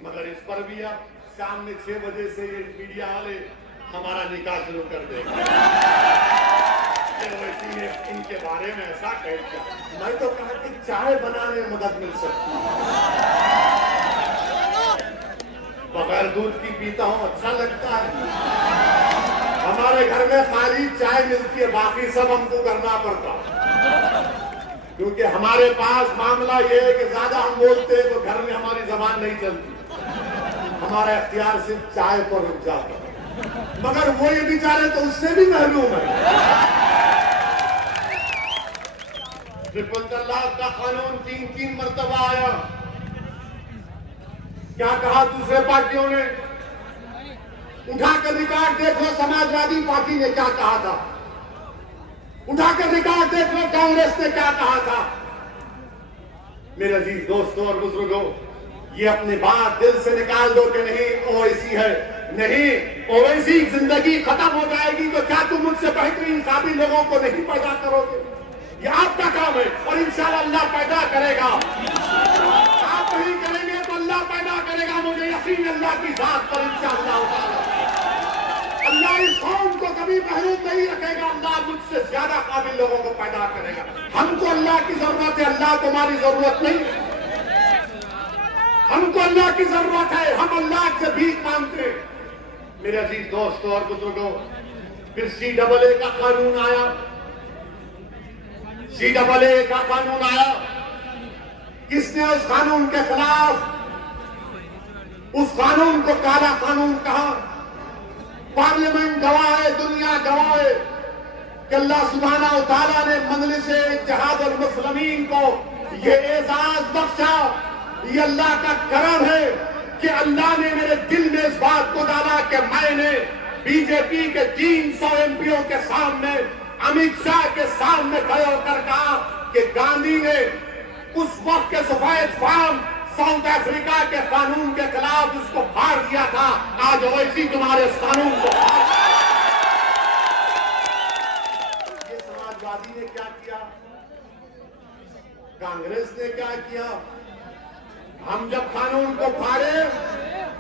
मगर इस पर भी आप शाम में 6 बजे से ये मीडिया वाले हमारा निकाह शुरू कर देंगे। इनके बारे में ऐसा कह दिया। मैं तो कहा कि चाय बनाने में मदद मिल सकती है। बगैर दूध की पीता हूं, अच्छा लगता है। हमारे घर में खाली चाय मिलती है, बाकी सब हमको करना पड़ता, क्योंकि हमारे पास मामला ये है कि ज्यादा हम बोलते हैं तो घर में हमारी जबान नहीं चलती, हमारा इख्तियार सिर्फ चाय पर रुक जाता है। मगर वो ये बेचारे तो उससे भी महरूम है। ट्रिपल तलाक का कानून 3 मरतबा आया। क्या कहा दूसरे पार्टियों ने? उठाकर रिकॉर्ड देख लो, समाजवादी पार्टी ने क्या कहा था। उठाकर रिकॉर्ड देख लो, कांग्रेस ने क्या कहा था। मेरे अजीज दोस्तों और बुजुर्गों, ये अपनी बात दिल से निकाल दो कि नहीं ओवैसी है। नहीं, ओवैसी जिंदगी खत्म हो जाएगी तो क्या तुम मुझसे बेहतरीन काबिल लोगों को नहीं पैदा करोगे? ये आपका काम है और इंशाअल्लाह अल्लाह पैदा करेगा। आप नहीं करेंगे तो अल्लाह पैदा करेगा। मुझे यकीन अल्लाह की जात पर इंशाअल्लाह। अल्लाह इस कौम को कभी महरूम नहीं रखेगा। अल्लाह मुझसे ज्यादा काबिल लोगों को पैदा करेगा। हमको अल्लाह की जरूरत है, अल्लाह को हमारी जरूरत नहीं। हमको अल्लाह की जरूरत है, हम अल्लाह से भीख मांगते हैं। मेरे अजीज दोस्तों और बुजुर्गों, फिर CAA का कानून आया। CAA का कानून आया। किसने उस कानून के खिलाफ उस कानून को काला कानून कहा? पार्लियामेंट गवाह है, दुनिया गवाह है कि अल्लाह सुब्हानहू व तआला ने मजलिस इत्तेहाद अल मुस्लिमीन को ये एजाज बख्शा। ये अल्लाह का करम है कि अल्लाह ने मेरे दिल में इस बात को डाला कि मैंने बीजेपी के 300 MPओं के सामने, अमित शाह के सामने खड़े होकर कहा कि गांधी ने उस वक्त के सफेद फार्म साउथ अफ्रीका के कानून के खिलाफ उसको फाड़ दिया था। आज ओवैसी तुम्हारे इस कानून को। ये समाजवादी ने क्या किया? कांग्रेस ने क्या किया? हम जब कानून को फाड़े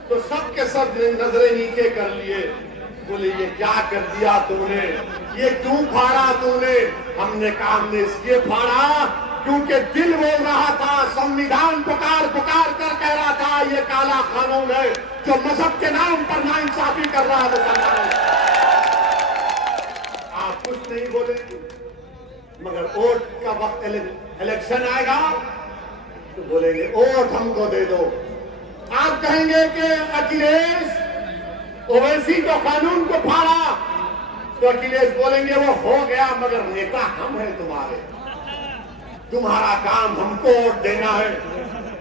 तो सब के सब नजरें नीचे कर लिए। बोले ये क्या कर दिया तूने, ये क्यों फाड़ा तूने? हमने कहा हमने इसलिए फाड़ा क्योंकि दिल बोल रहा था, संविधान पुकार पुकार कर कह रहा था ये काला कानून है जो मजहब के नाम पर नाइंसाफी कर रहा है मुसलमानों। आप कुछ नहीं बोलेंगे मगर वोट का वक्त, इलेक्शन आएगा तो बोलेंगे वोट हमको दे दो। आप कहेंगे कि अखिलेश ओवैसी तो कानून को फाड़ा, तो अखिलेश बोलेंगे वो हो गया मगर नेता हम हैं तुम्हारे, तुम्हारा काम हमको वोट देना है।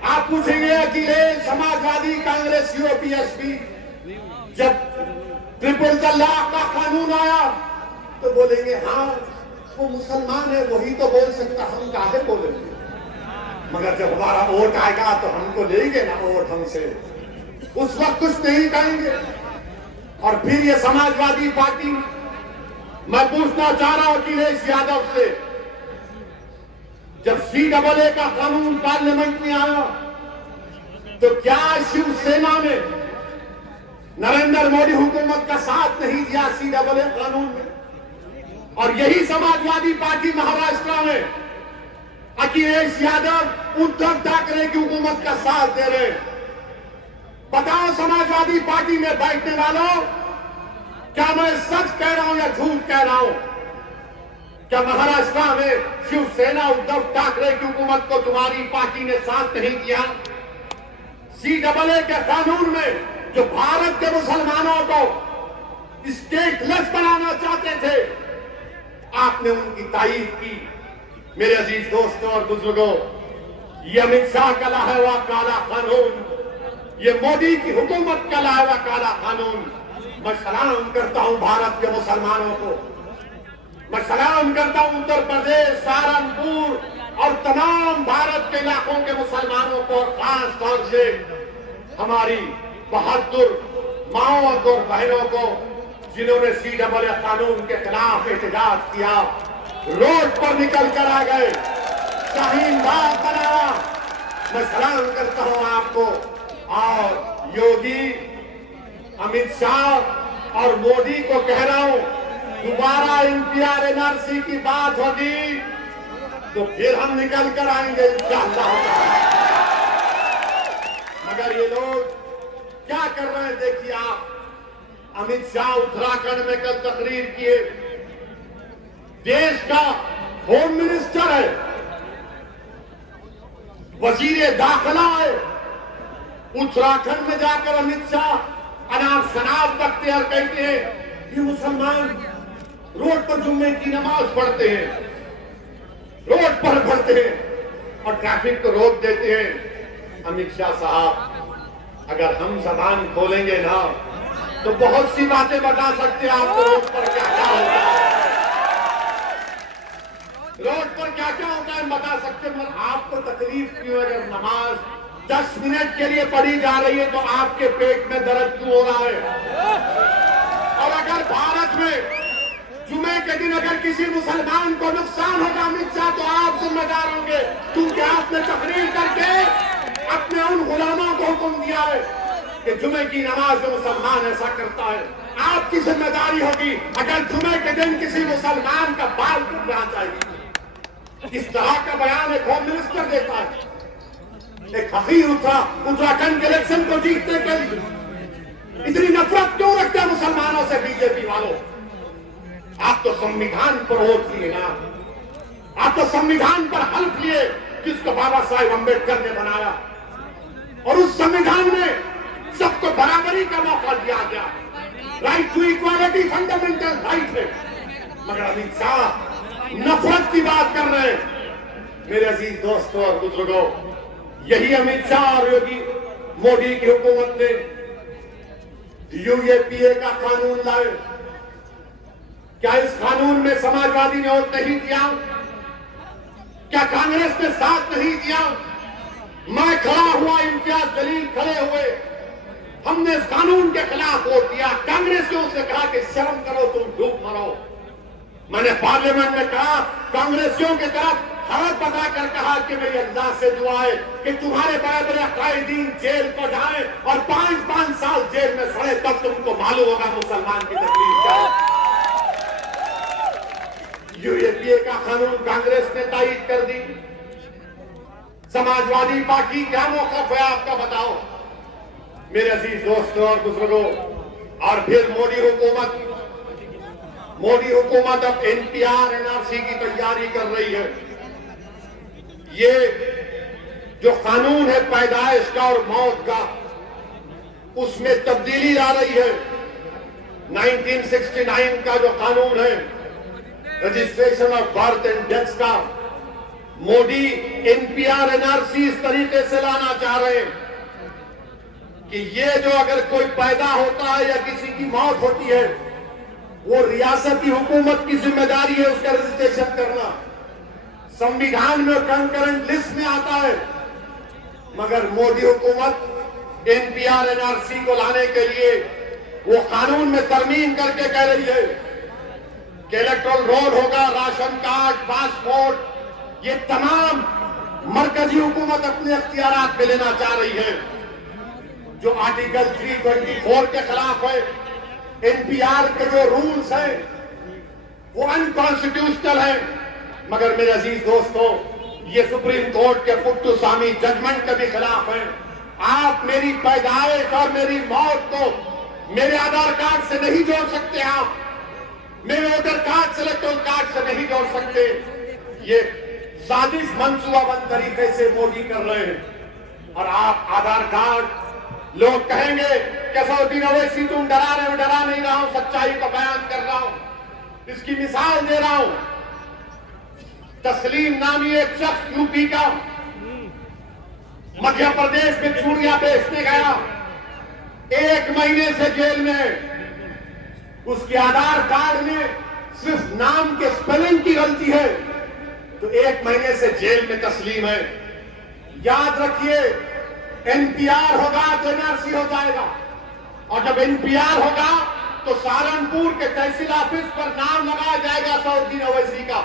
आप पूछेंगे अखिलेश, समाजवादी, कांग्रेस, UPSP, जब ट्रिपल तलाक का कानून आया तो बोलेंगे हाँ वो मुसलमान है, वही तो बोल सकता, हम काहे बोलेंगे? मगर जब हमारा वोट आएगा तो हमको लेंगे ना वोट हमसे, उस वक्त कुछ नहीं कहेंगे। और फिर ये समाजवादी पार्टी, मैं पूछना चाह रहा हूं अखिलेश यादव से, जब CAA का कानून पार्लियामेंट में आया तो क्या शिवसेना ने नरेंद्र मोदी हुकूमत का साथ नहीं दिया CAA कानून में? और यही समाजवादी पार्टी महाराष्ट्र में अखिलेश यादव उद्धव ठाकरे की हुकूमत का साथ दे रहे हैं। बताओ समाजवादी पार्टी में बैठने वालों, क्या मैं सच कह रहा हूं या झूठ कह रहा हूं? क्या महाराष्ट्र में शिवसेना उद्धव ठाकरे की हुकूमत को तुम्हारी पार्टी ने साथ नहीं दिया? CAA के कानून में जो भारत के मुसलमानों को स्टेटलेस बनाना चाहते थे, आपने उनकी तारीफ की। मेरे अजीज दोस्तों और बुजुर्गों, ये अमित शाह का लाया हुआ काला कानून, ये मोदी की हुकूमत का लाया हुआ काला कानून, मैं सलाम करता हूं भारत के मुसलमानों को। मैं सलाम करता हूं उत्तर प्रदेश, सहारनपुर और तमाम भारत के इलाकों के मुसलमानों को, और खास तौर से हमारी बहादुर माओ और बहनों को जिन्होंने CAA कानून के खिलाफ एहतजाज किया, रोड पर निकल कर आ गए, शाहीन बाग बनाया। मैं सलाम करता हूं आपको। और योगी, अमित शाह और मोदी को कह रहा हूं, दोबारा NPR NRC की बात होगी तो फिर हम निकल कर आएंगे इंशाअल्लाह। मगर ये लोग क्या कर रहे हैं देखिए आप। अमित शाह उत्तराखंड में कल तकरीर किए, देश का होम मिनिस्टर है, वजीर दाखिला है, उत्तराखंड में जाकर अमित शाह अनाप शनाप बकते और कहते हैं कि मुसलमान रोड पर जुम्मे की नमाज पढ़ते हैं, रोड पर पढ़ते हैं और ट्रैफिक को रोक देते हैं। अमित शाह साहब, अगर हम जबान खोलेंगे ना तो बहुत सी बातें बता सकते हैं आपको। रोड पर क्या क्या होता है, रोड पर क्या क्या होता है बता सकते हैं, मगर आपको तकलीफ क्यों? अगर नमाज 10 मिनट के लिए पढ़ी जा रही है तो आपके पेट में दर्द क्यों हो रहा है? और अगर भारत में जुमे के दिन अगर किसी मुसलमान को नुकसान होगा अमित शाह, तो आप जिम्मेदार होंगे, क्योंकि आपने तकरीर करके अपने उन गुलामों को हुक्म दिया है कि जुमे की नमाज में मुसलमान ऐसा करता है। आपकी जिम्मेदारी होगी अगर जुमे के दिन किसी मुसलमान का बाल टूटना चाहिए। इस तरह का बयान एक होम मिनिस्टर देता है। एक हकीर उत्तराखंड के इलेक्शन को जीतने के लिए इतनी नफरत क्यों रखते हैं मुसलमानों से बीजेपी वालों? आप तो संविधान पर वोट लिए ना, आप तो संविधान पर हल्फ लिए जिसको बाबा साहेब अम्बेडकर ने बनाया, और उस संविधान में सबको बराबरी का मौका दिया गया। Right to equality fundamental right है। मगर अमित शाह नफरत की बात कर रहे हैं। मेरे अजीज दोस्तों और बुजुर्गों, यही अमित शाह और योगी मोदी की हुकूमत ने UAPA का कानून लाए। क्या इस कानून में समाजवादी ने वोट नहीं दिया? क्या कांग्रेस ने साथ नहीं दिया? मैं खड़ा हुआ, इम्तियाज जलील खड़े हुए, हमने इस कानून के खिलाफ वोट दिया। कांग्रेसियों से कहा कि शर्म करो, तुम धूप मरो। मैंने पार्लियामेंट में कहा, कांग्रेसियों की तरफ हाथ बताकर कहा कि मेरी अल्लाह से दुआ है कि तुम्हारे बड़े बड़े कायदीन जेल को जाए और 5-5 साल जेल में सड़े, तब तुमको मालूम होगा मुसलमान की तकलीफ क्या है। UAPA का कानून कांग्रेस ने तारीफ कर दी। समाजवादी पार्टी क्या मौकफ है आपका बताओ मेरे अजीज दोस्तों और बुजुर्गों। और फिर मोदी हुकूमत अब NPR NRC की तैयारी कर रही है। ये जो कानून है पैदाइश का और मौत का, उसमें तब्दीली ला रही है। 1969 का जो कानून है registration of birth and death का, मोदी NPR NRC इस तरीके से लाना चाह रहे हैं कि ये जो अगर कोई पैदा होता है या किसी की मौत होती है, वो रियासती हुकूमत की जिम्मेदारी है उसका रजिस्ट्रेशन करना। संविधान में कंकरेंट लिस्ट में आता है, मगर मोदी हुकूमत NPR NRC को लाने के लिए वो कानून में तरमीम करके कह रही है कि इलेक्टोरल रोल होगा, राशन कार्ड, पासपोर्ट, ये तमाम मरकजी हुकूमत अपने अख्तियारात में लेना चाह रही है, जो आर्टिकल 324 के खिलाफ है। एनपीआर के जो रूल्स हैं वो अनकॉन्स्टिट्यूशनल है। मगर मेरे अजीज दोस्तों, ये सुप्रीम कोर्ट के पुट्टुसामी जजमेंट के भी खिलाफ है। आप मेरी पैदाइश और मेरी मौत को मेरे आधार कार्ड से नहीं जोड़ सकते, आप मेरे वोटर कार्ड से इलेक्टोरल कार्ड से नहीं जोड़ सकते। ये साजिश मंसूबाबंद तरीके से मोदी कर रहे हैं। और आप आधार कार्ड, लोग कहेंगे कसौटी ओवैसी तुम डरा रहे हो, डरा नहीं रहा हूं, सच्चाई का बयान कर रहा हूं। इसकी मिसाल दे रहा हूं। तस्लीम नामी एक शख्स यूपी का मध्य प्रदेश में चूड़ियां बेचने गया, 1 महीने से जेल में। उसके आधार कार्ड में सिर्फ नाम के स्पेलिंग की गलती है तो 1 महीने से जेल में तस्लीम है। याद रखिए, एनपीआर होगा तो एनआरसी हो जाएगा, और जब एनपीआर होगा तो सहारनपुर के तहसील ऑफिस पर नाम लगाया जाएगा सऊद्दीन ओवैसी का,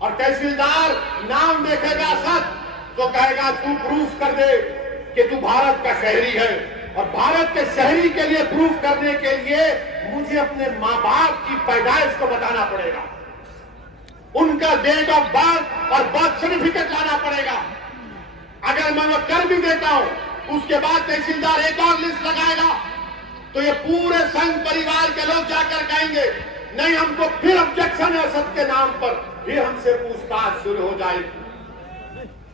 और तहसीलदार नाम देखेगा सच तो कहेगा तू प्रूफ कर दे कि तू भारत का शहरी है। और भारत के शहरी के लिए प्रूफ करने के लिए मुझे अपने माँ बाप की पैदाइश को बताना पड़ेगा, उनका डेट ऑफ बर्थ और बर्थ सर्टिफिकेट लाना पड़ेगा। अगर मैं वो कर भी देता हूं, उसके बाद तहसीलदार एक और लिस्ट लगाएगा तो ये पूरे संघ परिवार के लोग जाकर कहेंगे नहीं, हमको फिर ऑब्जेक्शन है असद के नाम पर, फिर हमसे पूछताछ शुरू हो जाएगी।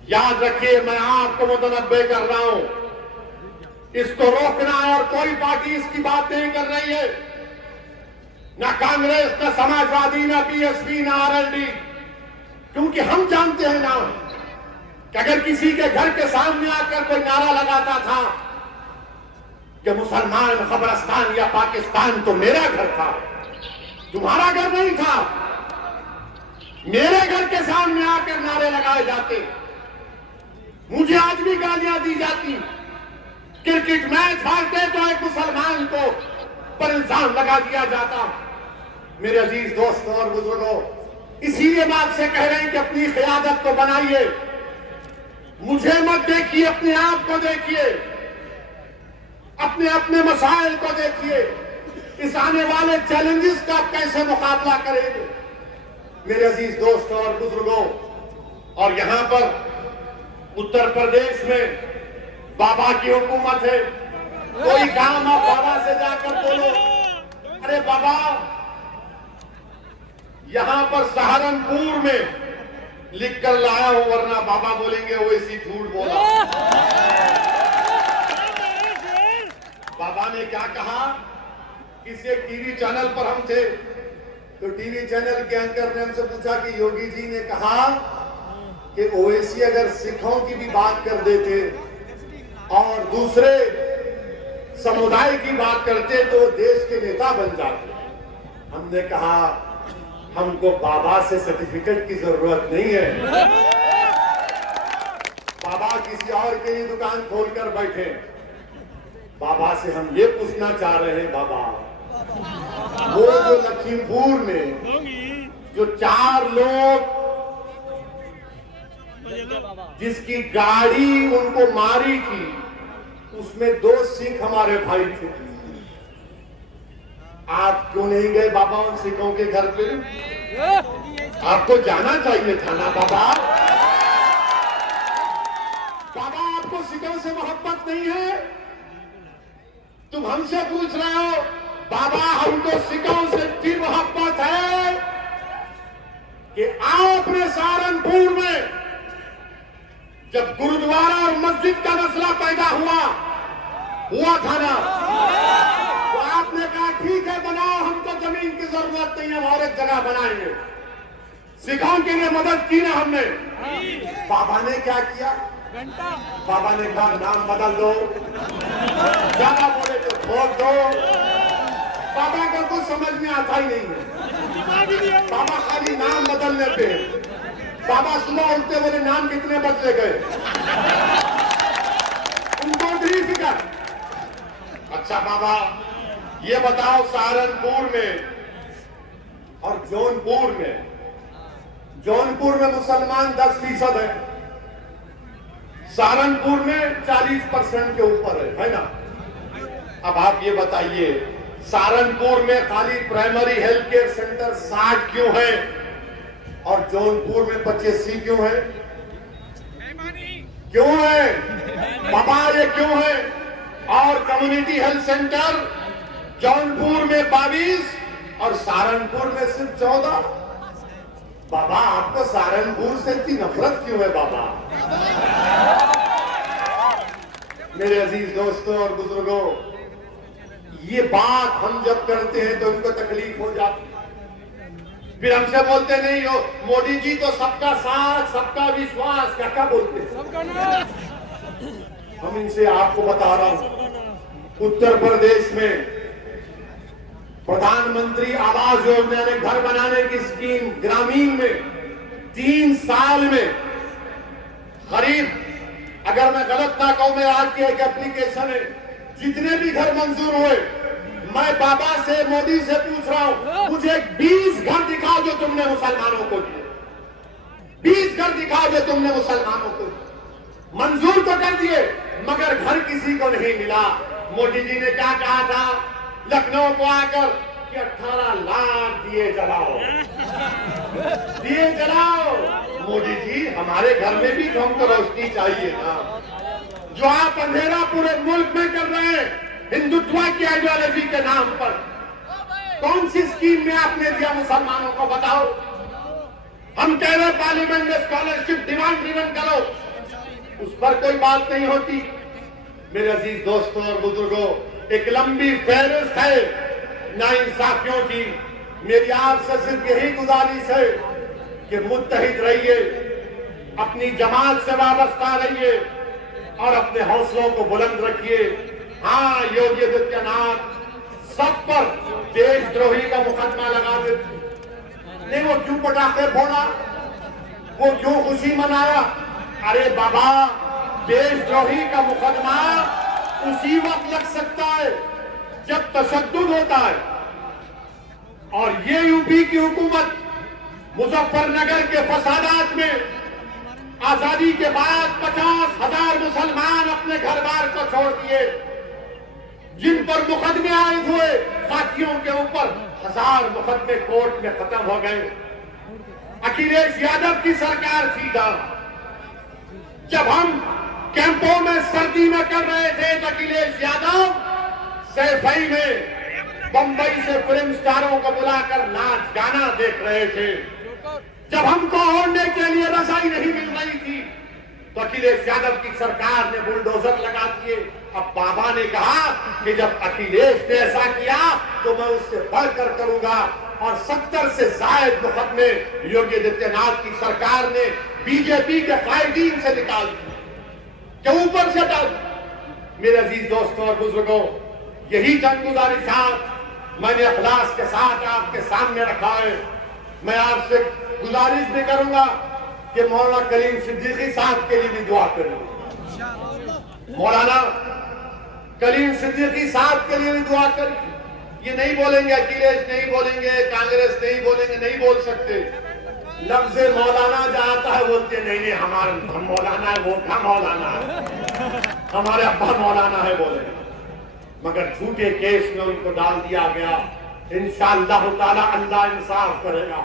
याद रखिए, मैं आपको मुतनब्बे कर रहा हूं, इसको रोकना है। और कोई पार्टी इसकी बात नहीं कर रही है, ना कांग्रेस, ना समाजवादी, ना बीएसपी, ना आरएलडी, क्योंकि हम जानते हैं ना कि अगर किसी के घर के सामने आकर कोई नारा लगाता था कि मुसलमान कब्रिस्तान या पाकिस्तान, तो मेरा घर था, तुम्हारा घर नहीं था। मेरे घर के सामने आकर नारे लगाए जाते, मुझे आज भी गालियां दी जाती। क्रिकेट मैच हारते तो एक मुसलमान को पर इल्जाम लगा दिया जाता। मेरे अजीज दोस्तों और बुजुर्गों, इसीलिए हम आपसे कह रहे हैं कि अपनी क़यादत को बनाइए, मुझे मत देखिए, अपने आप को देखिए, अपने अपने मसाइल को देखिए, इस आने वाले चैलेंजेस का आप कैसे मुकाबला करेंगे। मेरे अजीज दोस्तों और बुजुर्गों, और यहां पर उत्तर प्रदेश में बाबा की हुकूमत है। कोई काम आप बाबा से जाकर बोलो, अरे बाबा यहां पर सहारनपुर में लिख कर लाया हूं, वरना बाबा बोलेंगे वैसी झूठ बोला। बाबा ने क्या कहा, किसी एक टीवी चैनल पर हम थे तो टीवी चैनल के एंकर ने हमसे पूछा कि योगी जी ने कहा कि ओवैसी अगर सिखों की भी बात कर देते और दूसरे समुदाय की बात करते तो देश के नेता बन जाते। हमने कहा हमको बाबा से सर्टिफिकेट की जरूरत नहीं है, बाबा किसी और के लिए दुकान खोलकर बैठे। बाबा से हम ये पूछना चाह रहे हैं, बाबा वो जो लखीमपुर में जो 4 लोग जिसकी गाड़ी उनको मारी थी, उसमें 2 सिख हमारे भाई थे, आप क्यों नहीं गए बाबा उन सिखों के घर पे? आपको जाना चाहिए था ना बाबा। बाबा आपको सिखों से मोहब्बत नहीं है, तुम हमसे पूछ रहे हो। बाबा हमको सिखों से इतनी मोहब्बत है कि आपने सहारनपुर में जब गुरुद्वारा और मस्जिद का मसला पैदा हुआ था ना, तो आपने कहा ठीक है बनाओ, हमको जमीन की जरूरत नहीं है, और एक जगह बनाएंगे। सिखों के लिए मदद की ना हमने। बाबा ने क्या किया, बाबा ने कहा नाम बदल दो, ज्यादा बोले तो छोड़ दो। बाबा को कुछ समझ में आता ही नहीं है, बाबा खाली नाम बदलने पे। बाबा सुबह उठते बोले नाम कितने बदले गए, उनको नहीं फिक्र। अच्छा बाबा ये बताओ, सहारनपुर में और जौनपुर में जौनपुर में मुसलमान 10% है, सहारनपुर में 40% के ऊपर है ना। अब आप ये बताइए, सहारनपुर में खाली प्राइमरी हेल्थ केयर सेंटर 60 क्यों है और जौनपुर में 85 क्यों है? क्यों है बाबा, ये क्यों है? और कम्युनिटी हेल्थ सेंटर जौनपुर में 22 और सहारनपुर में सिर्फ 14। बाबा, आपको सहारनपुर से इतनी नफरत क्यों है बाबा? मेरे अजीज दोस्तों और बुजुर्गों, ये बात हम जब करते हैं तो उनको तकलीफ हो जाती है। फिर हमसे बोलते नहीं हो मोदी जी तो सबका साथ सबका विश्वास, क्या क्या बोलते हैं? हम इनसे आपको बता रहा हूं, उत्तर प्रदेश में प्रधानमंत्री आवास योजना ने घर बनाने की स्कीम ग्रामीण में 3 साल में करीब, अगर मैं गलत ना कहूं, मैं आज की एक एप्लीकेशन है, जितने भी घर मंजूर हुए, मैं बाबा से मोदी से पूछ रहा हूं, मुझे 20 घर दिखाओ जो तुमने मुसलमानों को दिए। 20 घर दिखाओ जो तुमने मुसलमानों को दिए। मंजूर तो कर दिए मगर घर किसी को नहीं मिला। मोदी जी ने क्या कहा था लखनऊ को आकर कि 18 लाख दिए जलाओ, दिए जलाओ। मोदी जी, हमारे घर में भी तो हमको रोशनी चाहिए ना। जो आप अंधेरा पूरे मुल्क में कर रहे हैं हिंदुत्व की आइडियोलॉजी के नाम पर, कौन सी स्कीम में आपने दिया मुसलमानों को? बताओ। हम कह रहे पार्लियामेंट में स्कॉलरशिप डिमांड ड्रिवन करो, उस पर कोई बात नहीं होती। मेरे अजीज दोस्तों और बुजुर्गों, एक लंबी फहरिस्त है नाइंसाफियों की। मेरी आपसे सिर्फ यही गुजारिश है कि मुत्तहिद रहिए, अपनी जमात से वाबस्ता रहिए और अपने हौसलों को बुलंद रखिए। हाँ, योगी आदित्यनाथ सब पर देशद्रोही का मुकदमा लगा देते नहीं, वो क्यों पटाखे फोड़ा, वो क्यों खुशी मनाया? अरे बाबा, देशद्रोही का मुकदमा उसी वक्त लग सकता है जब तशद्दुद होता है। और ये यूपी की हुकूमत मुजफ्फरनगर के फसादात में आजादी के बाद 50,000 मुसलमान अपने घर बार को छोड़ दिए, जिन पर मुकदमे आयद हुए साथियों के ऊपर 1000 मुकदमे कोर्ट में खत्म हो गए। अखिलेश यादव की सरकार थी जब हम कैंपों में सर्दी में कर रहे थे तो अखिलेश यादव सैफई में बंबई से फिल्म स्टारों को बुलाकर नाच गाना देख रहे थे। जब हमको ओढ़ने के लिए रजाई नहीं मिल रही थी तो अखिलेश यादव की सरकार ने बुलडोजर लगा दिए। अब बाबा ने कहा कि जब अखिलेश ने ऐसा किया तो मैं उससे बढ़कर करूंगा, और 70 से ज्यादा मुकदमे योगी आदित्यनाथ की सरकार ने बीजेपी के कायदीन से निकाल दिए, के ऊपर से डाल। मेरे अजीज दोस्तों और बुजुर्गों, यही जनगुजारिशात मैंने अखलास के साथ आपके सामने रखा है। मैं आपसे गुजारिश भी करूंगा कि मौलाना करीम सिद्दीकी साहब के लिए भी दुआ करें। मौलाना करीम सिद्दीकी साहब के लिए भी दुआ करें। ये नहीं बोलेंगे अखिलेश, नहीं बोलेंगे कांग्रेस, नहीं बोलेंगे, नहीं बोल सकते। लफ्ज मौलाना जहां आता है बोलते नहीं नहीं, हमारा हम मौलाना है, वो क्या मौलाना है, हमारे अब्बा मौलाना है बोले, मगर झूठे केस में उनको डाल दिया गया। इंशाअल्लाह ताला अल्लाह इंसाफ करेगा,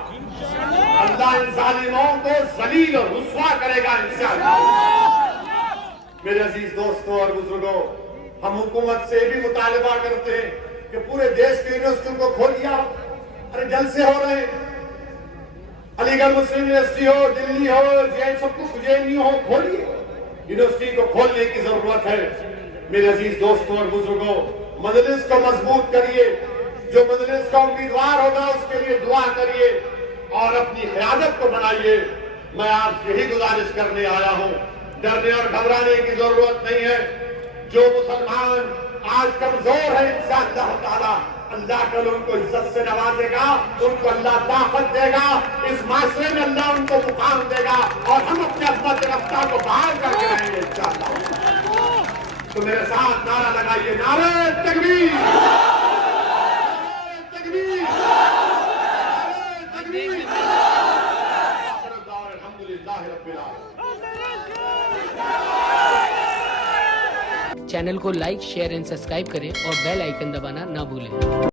अल्लाह इन जालिमों को जलील और रुस्वा करेगा इंशाअल्लाह। मेरे अजीज दोस्तों और बुजुर्गों, हम हुकूमत से भी मुतालिबा करते हैं कि पूरे देश के यूनिवर्सिटियों को खोल दिया। अरे जलसे हो रहे हैं, अलीगढ़ मुस्लिम यूनिवर्सिटी हो, दिल्ली हो, जेएनयू हो, खोलिए। यूनिवर्सिटी को खोलने की जरूरत है। मेरे अजीज दोस्तों और बुजुर्गों, मजलिस को मजबूत करिए, जो मजलिस का उम्मीदवार होगा उसके लिए दुआ करिए और अपनी क़यादत को बनाइए। मैं आपसे यही गुजारिश करने आया हूं, डरने और घबराने की जरूरत नहीं है। जो मुसलमान आज कमजोर है, इंशाअल्लाह ताला अल्लाह कल उनको इज्जत से नवाजेगा, उनको अल्लाह ताकत देगा, इस माशरे में अल्लाह उनको मुकाम देगा और हम अपने अज़मत रफ्ता को बाहर करके रहेंगे इंशाअल्लाह। तो मेरे साथ नारा लगाइए, नारे तकबीर, तकबीर, तकबीर। चैनल को लाइक शेयर एंड सब्सक्राइब करें और बेल आइकन दबाना ना भूलें।